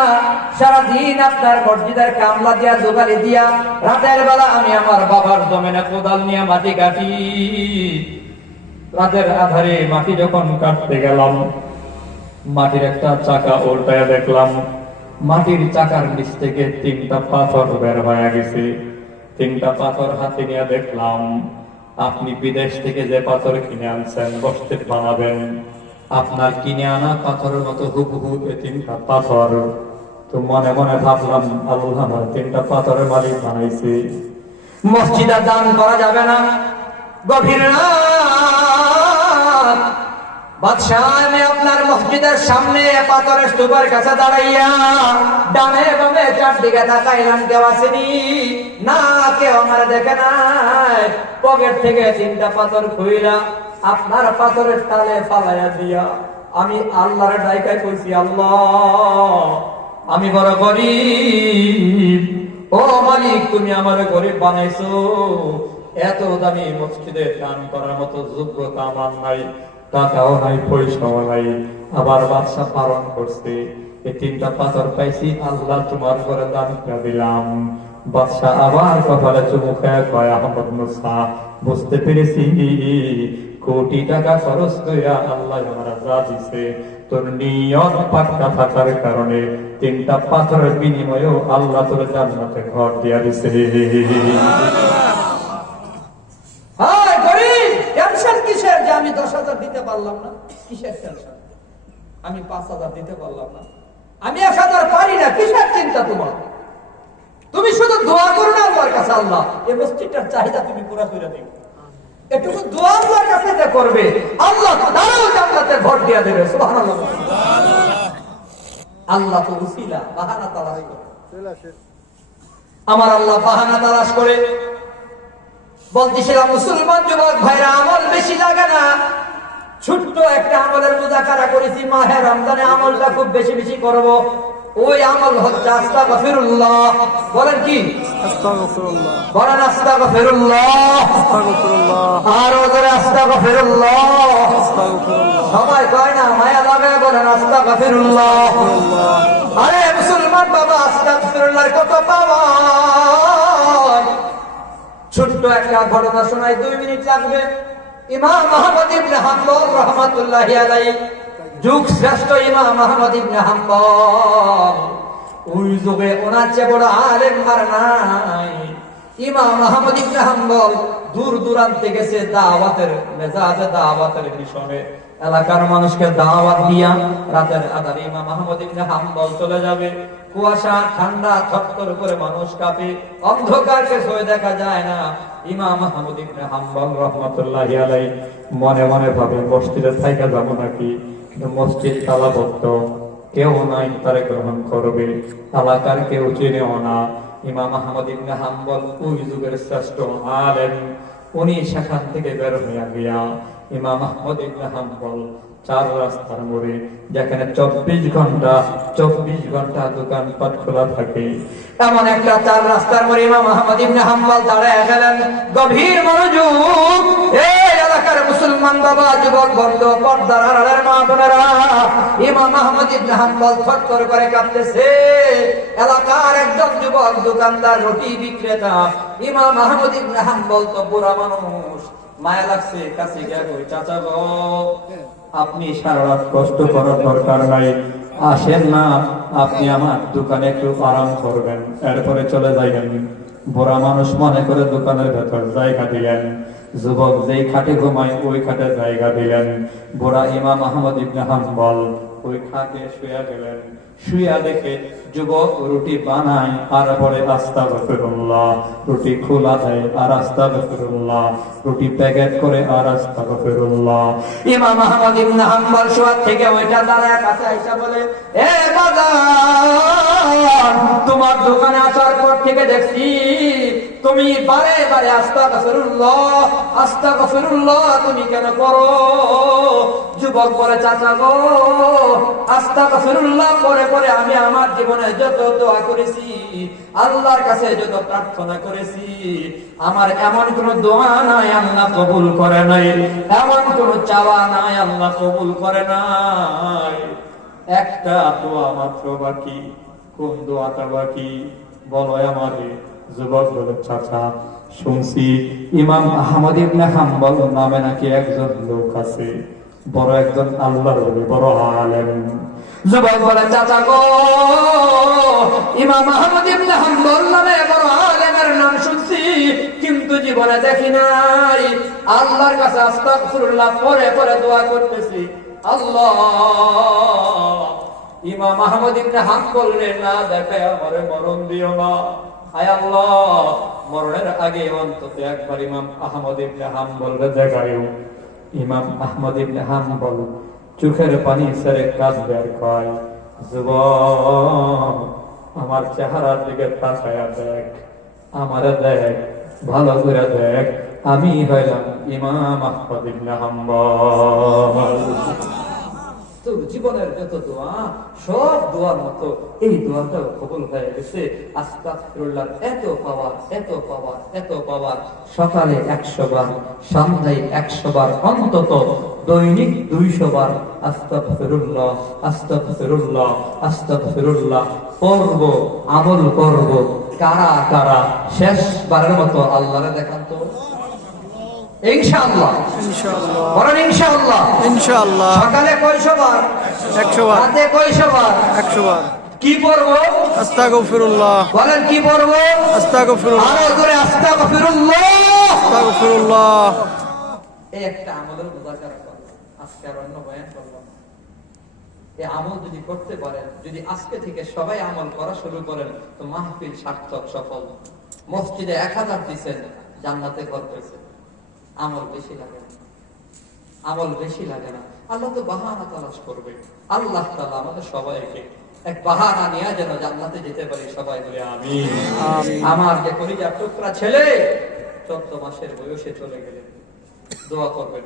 সারাদিন আপনার মসজিদের কামলা দিয়া জোগাড়ি দিয়া রাতের বেলা আমি আমার বাবার জমিনে কোদাল নিয়ে মাটি কাটি। রাতের আধারে মাটি যখন কাটতে গেলাম, মাটির একটা চাকা উল্টায় দেখলাম মাটির চাকার নিচ থেকে 3টা পাথর বের হয়ে গেছে। 3টা পাথর হাতে নিয়ে দেখলাম আপনি বিদেশ থেকে যে পাথর কিনে আনছেন মসজিদ বানাবেন, আপনার কিনে আনা পাথরের মতো হুবহু 3টা পাথর। তো মনে মনে ভাবলাম আল্লাহ আমার 3টা পাথরের মালিক বানাইছে। মসজিদে দান করা যাবে না। গভীর রাত, বাদশাহ আমি আপনার মসজিদের সামনে পাথরের স্তূপের কাছে দাঁড়াইয়া ডানে বামে চারদিকে তাকাইলাম, কেউ আসেনি না, কেউ আমার দেখে নাই। পকেট থেকে 3টা পাথর খুইলা আপনার পাথরের তালে ফালাইয়া দিয়া আমি আল্লাহর ডাইকায় কইছি, আল্লাহ আমি বড় গরিব, ও মালিক তুমি আমার গরিব বানাইছো, এত দামি মসজিদে দান করার মতো যোগ্যতা আমার নাই, টাকাও নাই, পয়সাও নাই। আবার বাদশাহ পালন করছে, এই 3টা পাথর পাইছি, আল্লাহ তোমার করে দান করে দিলাম। বাদশাহ আবার কপালে চুমু খায় কয়, আহমদ মুসা বুঝতে পেরেছি, কোটি টাকা খরচ কইরা আল্লাহ আমার যা দিছে তোর নিয়ত পাক্কা থাকার কারণে 3টা পাথরের বিনিময়েও আল্লাহ তোর জান্নাতে ঘর দিয়া দিছে। টেনশন কিসের যে আমি 10,000 দিতে পারলাম না? কিসের টেনশন? আমি 5,000 দিতে পারলাম না, আমি 1,000 পারি না, কিসের চিন্তা তোমার? তুমি শুধু দোয়া করো না আল্লাহর কাছে, আল্লাহ এই মসজিদটার চাহিদা তুমি পুরো করে দিও। এটুকু দোয়া আল্লাহর কাছে করবে, আল্লাহ তারাও জান্নাতের ভোট দিয়ে দেবে। সুবহানাল্লাহ। আল্লাহ তো উসিলা বাহানা তালাশ করে, আমার আল্লাহ বাহানা তালাশ করে। বলতেছিলাম মুসলমান যুবক ভাইরা, আমল বেশি লাগে না, ছোট্ট একটা আমলের মুযাকারা করেছি, মাহে রমজানে আমলটা খুব বেশি বেশি করব। ওই আমল হচ্ছে আস্তাগফিরুল্লাহ। বলেন কি? আস্তাগফিরুল্লাহ। বলেন আস্তাগফিরুল্লাহ। আস্তাগফিরুল্লাহ। আরো জোরে আস্তাগফিরুল্লাহ। আস্তাগফিরুল্লাহ। সবাই কয় না, মায়া লাগে, বলেন আস্তাগফিরুল্লাহ। আরে মুসলমান বাবা, আস্তাগফিরুল্লাহর কত পাওয়া। ছোট্ট একটা ঘটনা শোনাই, 2 মিনিট লাগবে। ইমাম আহমদ ইবনে হাম্বল রাহমাতুল্লাহি আলাইহি, যুগ শ্রেষ্ঠ ইমাম আহমদ ইবনে হাম্বল, ওই যুগে ওনার চেয়ে বড় আলেম আর নাই। ইমাম আহমদ ইবনে হাম্বল দূর দূরান্তে গেছে দাওয়াতের মেজাজে, দাওয়াতের মিশনে, এলাকার মানুষকে দাওয়াত দিয়া রাতের আধারে ইমাম আহমদ ইবনে হাম্বল চলে যাবে। কুয়াশা, ঠান্ডা, থরথর করে মানুষ কাঁপে, অন্ধকারকে সয়ে দেখা যায় না। ইমাম আহমদ ইবনে হাম্বল রাহমাতুল্লাহি আলাইহি মনে মনে ভাবে মসজিদে থাইকা যাব নাকি, মসজিদ তালাবদ্ধ, কেউ নাই তারে গ্রহণ করবে, এলাকার কেউ চিনেও না। ইমাম আহমদ ইবনে হাম্বল ওই যুগের শ্রেষ্ঠ আলেম, উনি সেখান থেকে বের হইয়া গিয়া ইমাম আহমদ ইবনে হাম্বল 4 রাস্তার মোড়ে, যেখানে 24 ঘন্টা দোকানপাট খোলা থাকে, এমন একটা 4 রাস্তার মোড়ে ইমাম আহমদ ইবনে হাম্বল দাঁড়ায় গেলেন। গভীর মনোযোগ, এই এলাকার মুসলমান বাবা, যুবক বন্ধু, পর্দার আড়ালের মা বোনেরা, ইমাম আহমদ ইবনে হাম্বল থরথর করে কাঁপতেছে। এলাকার একজন যুবক দোকানদার, রুটি বিক্রেতা। ইমাম আহমদ ইবনে হাম্বল তো বুড়া মানুষ, মায়া লাগছে, কাছে গিয়া কই, চাচা গো, আপনি সারা রাত কষ্ট করার দরকার নাই, আসেন না, আপনি আমার দোকানে একটু আরাম করবেন, এরপরে চলে যাইবেন। বুড়া মানুষ মনে করে দোকানের ভেতর জায়গা দিলেন। যুবক যেই খাটে ঘুমায় ওই খাটে জায়গা দিলেন। বুড়া ইমাম আহমদ ইবনে হাম্বল ওই খাটে শুয়ে গেলেন। শুয়া দেখে যুবক রুটি বানায় আর পরে আস্তাগফিরুল্লাহ, রুটি খোলা দেয় আর আস্তাগফিরুল্লাহ, রুটি প্যাকেট করে আর আস্তাগফিরুল্লাহ। ইমাম আহমদ ইবনে হাম্বল শোয়া থেকে ওইটা দাঁড়ায় কাছে আইসা বলে, এ বাজার, তোমার দোকানে আসার পর থেকে দেখছি তুমি বারে বারে আস্তাগফিরুল্লাহ তুমি কেন করো? যুবক বলে, চাচা গো, আস্তাগফিরুল্লাহ পরে পরে আমি আমার জীবনে যত দোয়া করেছি, আল্লাহর কাছে যত প্রার্থনা করেছি, আমার এমন কোন দোয়া নাই আল্লাহ কবুল করে নাই, এমন কোন চাওয়া নাই আল্লাহ কবুল করে নাই। একটা দোয়া মাত্র বাকি। কোন দোয়াটা বাকি বলো আমারে? যুবক বলে, চাচা শুনছি ইমাম আহমদ ইবনে হাম্বল নামে নাকি একজন লোক আছে, বড় একজন আল্লাহর ওলি, বড় আলেম। যুবক বলে, চাচা গো, ইমাম আহমদ ইবনে হাম্বল নামে বড় আলেমের নাম শুনছি, কিন্তু জীবনে দেখি নাই। আল্লাহর কাছে আস্তাগফিরুল্লাহ পরে পরে দোয়া করতেছি, আল্লাহ ইমাম আহমদ ইবনে হাম্বল রে না দেখে আমারে মরণ দিও না। আয় আল্লাহ, মরণের আগে অন্তত একবার ইমাম আহমদ ইবনে হাম্বল রে দেখায়ও। ইমাম আহমদ ইবনে হাম্বল চোখের পানি ছেড়ে কাঁদবে আর কয়, যুবক আমার চেহারার দিকে তাকায়া দেখ, আমারে দেখ, ভালো করে দেখ, আমি হইলাম ইমাম আহমদ ইবনে হাম্বল। তোর জীবনের যত দোয়া সব দোয়ার মতো এই দোয়াটাও কবুল হয়ে গেছে। আস্তাগফিরুল্লাহ এত পাওয়ার, এত পাওয়ার, এত পাওয়ার। সকালে 100 বার, সন্ধ্যায় 100 বার, অন্তত দৈনিক 200 বার আস্তাগফিরুল্লাহ, আস্তাগফিরুল্লাহ, আস্তাগফিরুল্লাহ পড়ব, আমল করব। কারা কারা শেষবারের মতো আল্লাহরে দেখান তো? ইনশাআল্লাহ, ইনশাআল্লাহ, বলেন ইনশাআল্লাহ। ইনশাআল্লাহ। সকালে কয়শো বার? 100 বার। রাতে কয়শো বার? 100 বার। কি পড়বো? আস্তাগফিরুল্লাহ। বলেন কি পড়বো? আস্তাগফিরুল্লাহ। আরো জোরে আস্তাগফিরুল্লাহ। আস্তাগফিরুল্লাহ। এই একটা আমলের মুযাকারা করব। আজকে আর অন্য বয়ান করব না। এই আমল যদি করতে পারেন, যদি আজকে থেকে সবাই আমল করা শুরু করেন, তো মাহফিল সার্থক, সফল। মসজিদে 1000 দিয়েছেন, জান্নাতে ঘর পেয়েছেন। আমল বেশি লাগে না, আমল বেশি লাগে না। আল্লাহ তো বাহানা তালাশ করবে। আল্লাহ তাআলা আমাদের সবাইকে এক বাহানা নিয়ে যেন জান্নাতে যেতে পারি, সবাই বলে আমিন। আমার যে কলিজার টুকরা ছেলে 14 মাসের বয়সে চলে গেলেন, দোয়া করবেন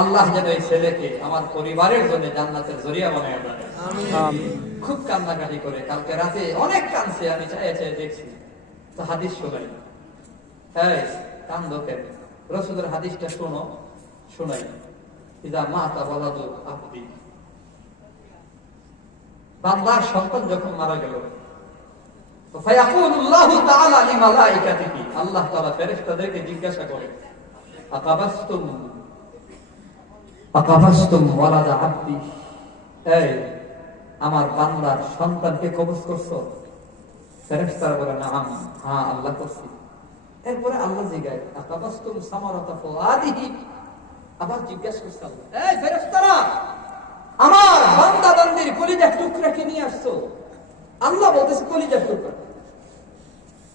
আল্লাহ যেন এই ছেলেকে আমার পরিবারের জন্য জান্নাতের জরিয়া বানায় দেয়। আমিন। খুব কান্নাকাটি করে কালকে রাতে অনেক কাঁদছে, আমি চাই চাই দেখছি, তো হাদিস শোনাই। হ্যাঁ, কান্দো কেন? রাসূলের হাদিসটা শোনো, শোনাই। ইদা মাতা ওয়ালাদু আবদি, বান্দার সন্তান যখন মারা গেল, তো ফায়াকুলুল্লাহু তাআলা লিমালাইকাতিহি, আল্লাহ তাআলা ফেরেশতাদেরকে জিজ্ঞাসা করে, আকাবাসতুম ওয়ালাদা আবদি, এই আমার বান্দার সন্তানকে কবজ করছো? ফেরেশতারা বলে, নাআম, হ্যাঁ আল্লাহ করছি। এরপরে আল্লাহ জিজ্ঞাসা, আকাবাসতুম সামারাতা ফুআদিহি, আবার জিজ্ঞাসা করছে আল্লাহ, এই ফেরেশতারা আমার বান্দা বান্দির কলিজার টুকরা কি নিয়ে আসছো? আল্লাহ বলতেছে কলিজার টুকরা।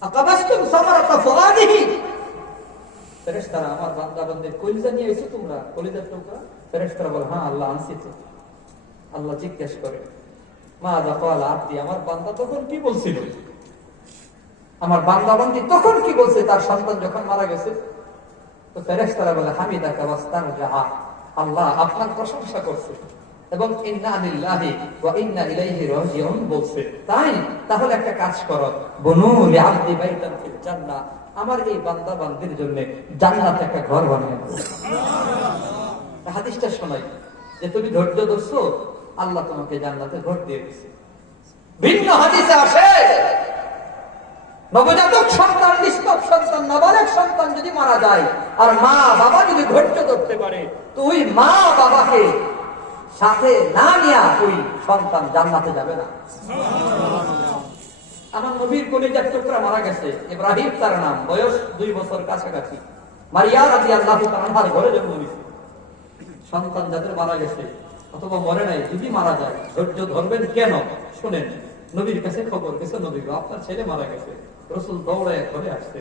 আকাবাসতুম সামারাতা ফুআদিহি, ফেরেশতারা আমার বান্দা বান্দির কলিজা নিয়ে এসেছো তোমরা, কলিজার টুকরা? ফেরেশতারা বলে, হ্যাঁ আল্লাহ আনছি তো। আল্লাহ জিজ্ঞাসা করে, মাযা ক্বালা আবদি, আমার বান্দা তখন কি বলছিল? আমার বান্দা বান্দি তখন কি বলছে তার সন্তান যখন মারা গেছে? তো ফেরেশতারা বলে, হামিদাকা ওয়াস্তারজা, আল্লাহ আপনার প্রশংসা করছে এবং ইন্না লিল্লাহি ওয়া ইন্না ইলাইহি রাজিউন বলছে। তাই তাহলে একটা কাজ করো, বুনু লিআবদি বাইতান ফিল জান্নাহ, আমার এই বান্দা বান্দির জন্য জান্নাতে একটা ঘর বানিয়ে দাও। হাদিসটা শোনাই যে তুমি ধৈর্য ধরছো, আল্লাহ তোমাকে জান্নাতে ঘর দিয়ে দিয়েছে। ভিন্ন হাদিসে আসে, নবজাতক সন্তান, নিষ্পাপ সন্তান, নাবালক সন্তান যদি মারা যায় আর মা বাবা যদি ধৈর্য ধরতে পারে, তো ওই মা বাবাকে সাথে না নিয়ে ওই সন্তান জান্নাতে যাবে না। আমার নবীর কলিজার টুকরা মারা গেছে, ইব্রাহিম তার নাম, বয়স 2 বছর কাছাকাছি। মারিয়া রাদিয়াল্লাহু তাআলার ঘরে জন্ম নিয়েছে। সন্তান যাদের মারা গেছে অথবা মরে নাই, যদি মারা যায় ধৈর্য ধরবেন কেন? শুনেন, নবীর কাছে খবর গেছে, নবী আপনার ছেলে মারা গেছে। রাসূল দৌড়ায় ঘরে আসছে।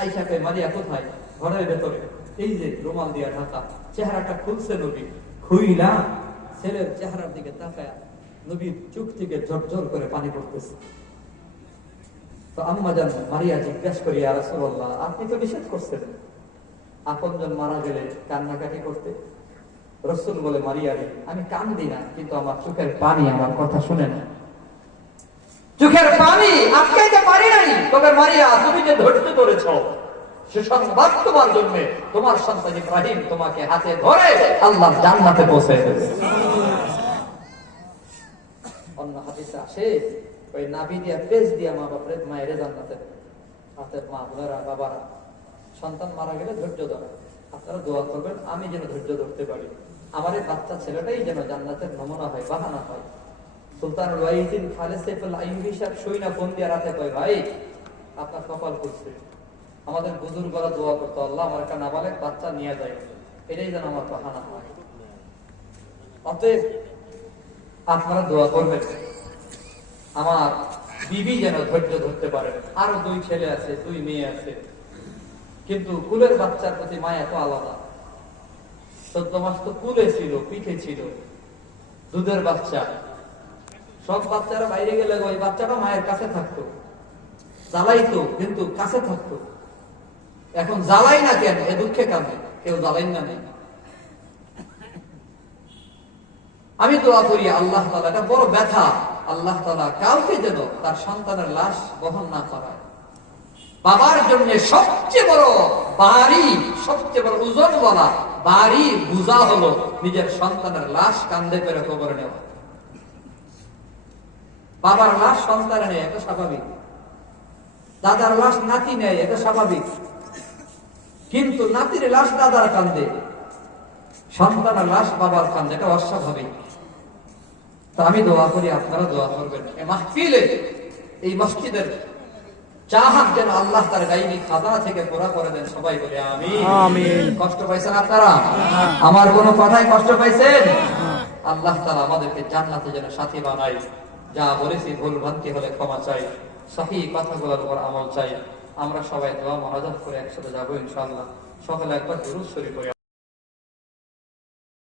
আয়েশাকে, মারিয়া কোথায়? ঘরের ভেতরে, এই যে রুমাল দিয়ে ঢাকা, চেহারাটা খুলছে নবী, খুইলা ছেলের চেহারার দিকে তাকায় নবীর চোখ থেকে ঝরঝর করে পানি পড়তেছে। তো আম্মা জান মারিয়া জিজ্ঞাসা করি, ইয়া রাসূলুল্লাহ, আপনি তো নিষেধ করছেন আপনজন মারা গেলে কান্নাকাটি করতে। রাসূল বলে, মারিয়া রে, আমি কান্দি না, কিন্তু আমার চোখের পানি আমার কথা শুনে না। চোখের পানি আটকাইতে পারি নাই। তবে মারিয়া, তুমি যে ধৈর্য ধরেছ, সে সংবাদ তোমার জন্য, তোমার সন্তান ইব্রাহিম তোমাকে হাতে ধরে আল্লাহর জান্নাতে পৌঁছে দেবে। অন্য হাদিসে আসে, ওই নাভি দিয়া পেজ দিয়া মা বাপরে মায়ের জান্নাতে, হাতের মা বোনেরা বাবারা সন্তান মারা গেলে ধৈর্য ধরে। আপনারা দোয়া করবেন আমি যেন ধৈর্য ধরতে পারি, আমার এই বাচ্চা ছেলেটাই যেন জান্নাতের নমুনা হয়, বাহানা হয়। সুলতানুল ওয়াইজিন খালেদ সাইফুল আইয়ুবী সাহেব সইনা ফোন দিয়ে রাতে কয়, ভাই আপনার কপাল করছে, আমাদের বুজুর্গরা দোয়া করতো, আল্লাহ আমার একটা নাবালেগ বাচ্চা নিয়ে যায়, এটাই যেন আমার বাহানা হয়। অতএব আপনারা দোয়া করবেন আমার বিবি যেন ধৈর্য ধরতে পারেন। আরো 2 ছেলে আছে, 2 মেয়ে আছে, কিন্তু কুলের বাচ্চার প্রতি মায়া তো আলাদা। 14 মাস তো কুলে ছিল, পিঠে ছিল, দুধের বাচ্চা। সব বাচ্চারা বাইরে গেলে ওই বাচ্চাটা মায়ের কাছে থাকতো, জ্বালাইতো কিন্তু কাছে থাকতো। এখন জ্বালাই না কেন, এ দুঃখে কাঁদে, কেউ জ্বালাই না নেই। আমি দোয়া করি আল্লাহ তাআলা, এটা বড় ব্যথা, আল্লাহ তাআলা কাউকে যেন তার সন্তানের লাশ বহন না করায়। বাবার জন্য সবচেয়ে বড় ভারী, সবচেয়ে বড় ওজন বলা ভারী বোঝা হলো নিজের সন্তানের লাশ কাঁধে করে কবরে নেওয়া। বাবার লাশ সন্তান নেয়, এটা স্বাভাবিক। দাদার লাশ নাতি নেয়, এটা স্বাভাবিক। কিন্তু নাতির লাশ দাদার কাঁধে, সন্তানের লাশ বাবার কাঁধে, এটা অস্বাভাবিক। তো আমি দোয়া করি, আপনারা দোয়া করবেন এই মাহফিলে, এই মসজিদের চাহাত যেন আল্লাহ তার গাইবী খাজানা থেকে পুরা করে দেন। সবাই বলে আমিন। আমিন। কষ্ট পাইছেন আপনারা? আমার কোন কথায় কষ্ট পাইছেন? আল্লাহ তাআলা আমাদেরকে জান্নাতে যেন সাথী বানায়। যা বলেছি ভুল ভ্রান্তি হলে ক্ষমা চাই, সহিহ কথাগুলোর উপর আমল চাই। আমরা সবাই দোয়া মুনাজাত করে একসাথে যাবো ইনশাআল্লাহ। সকলে একবার দুরূদ শরীফ পড়ি।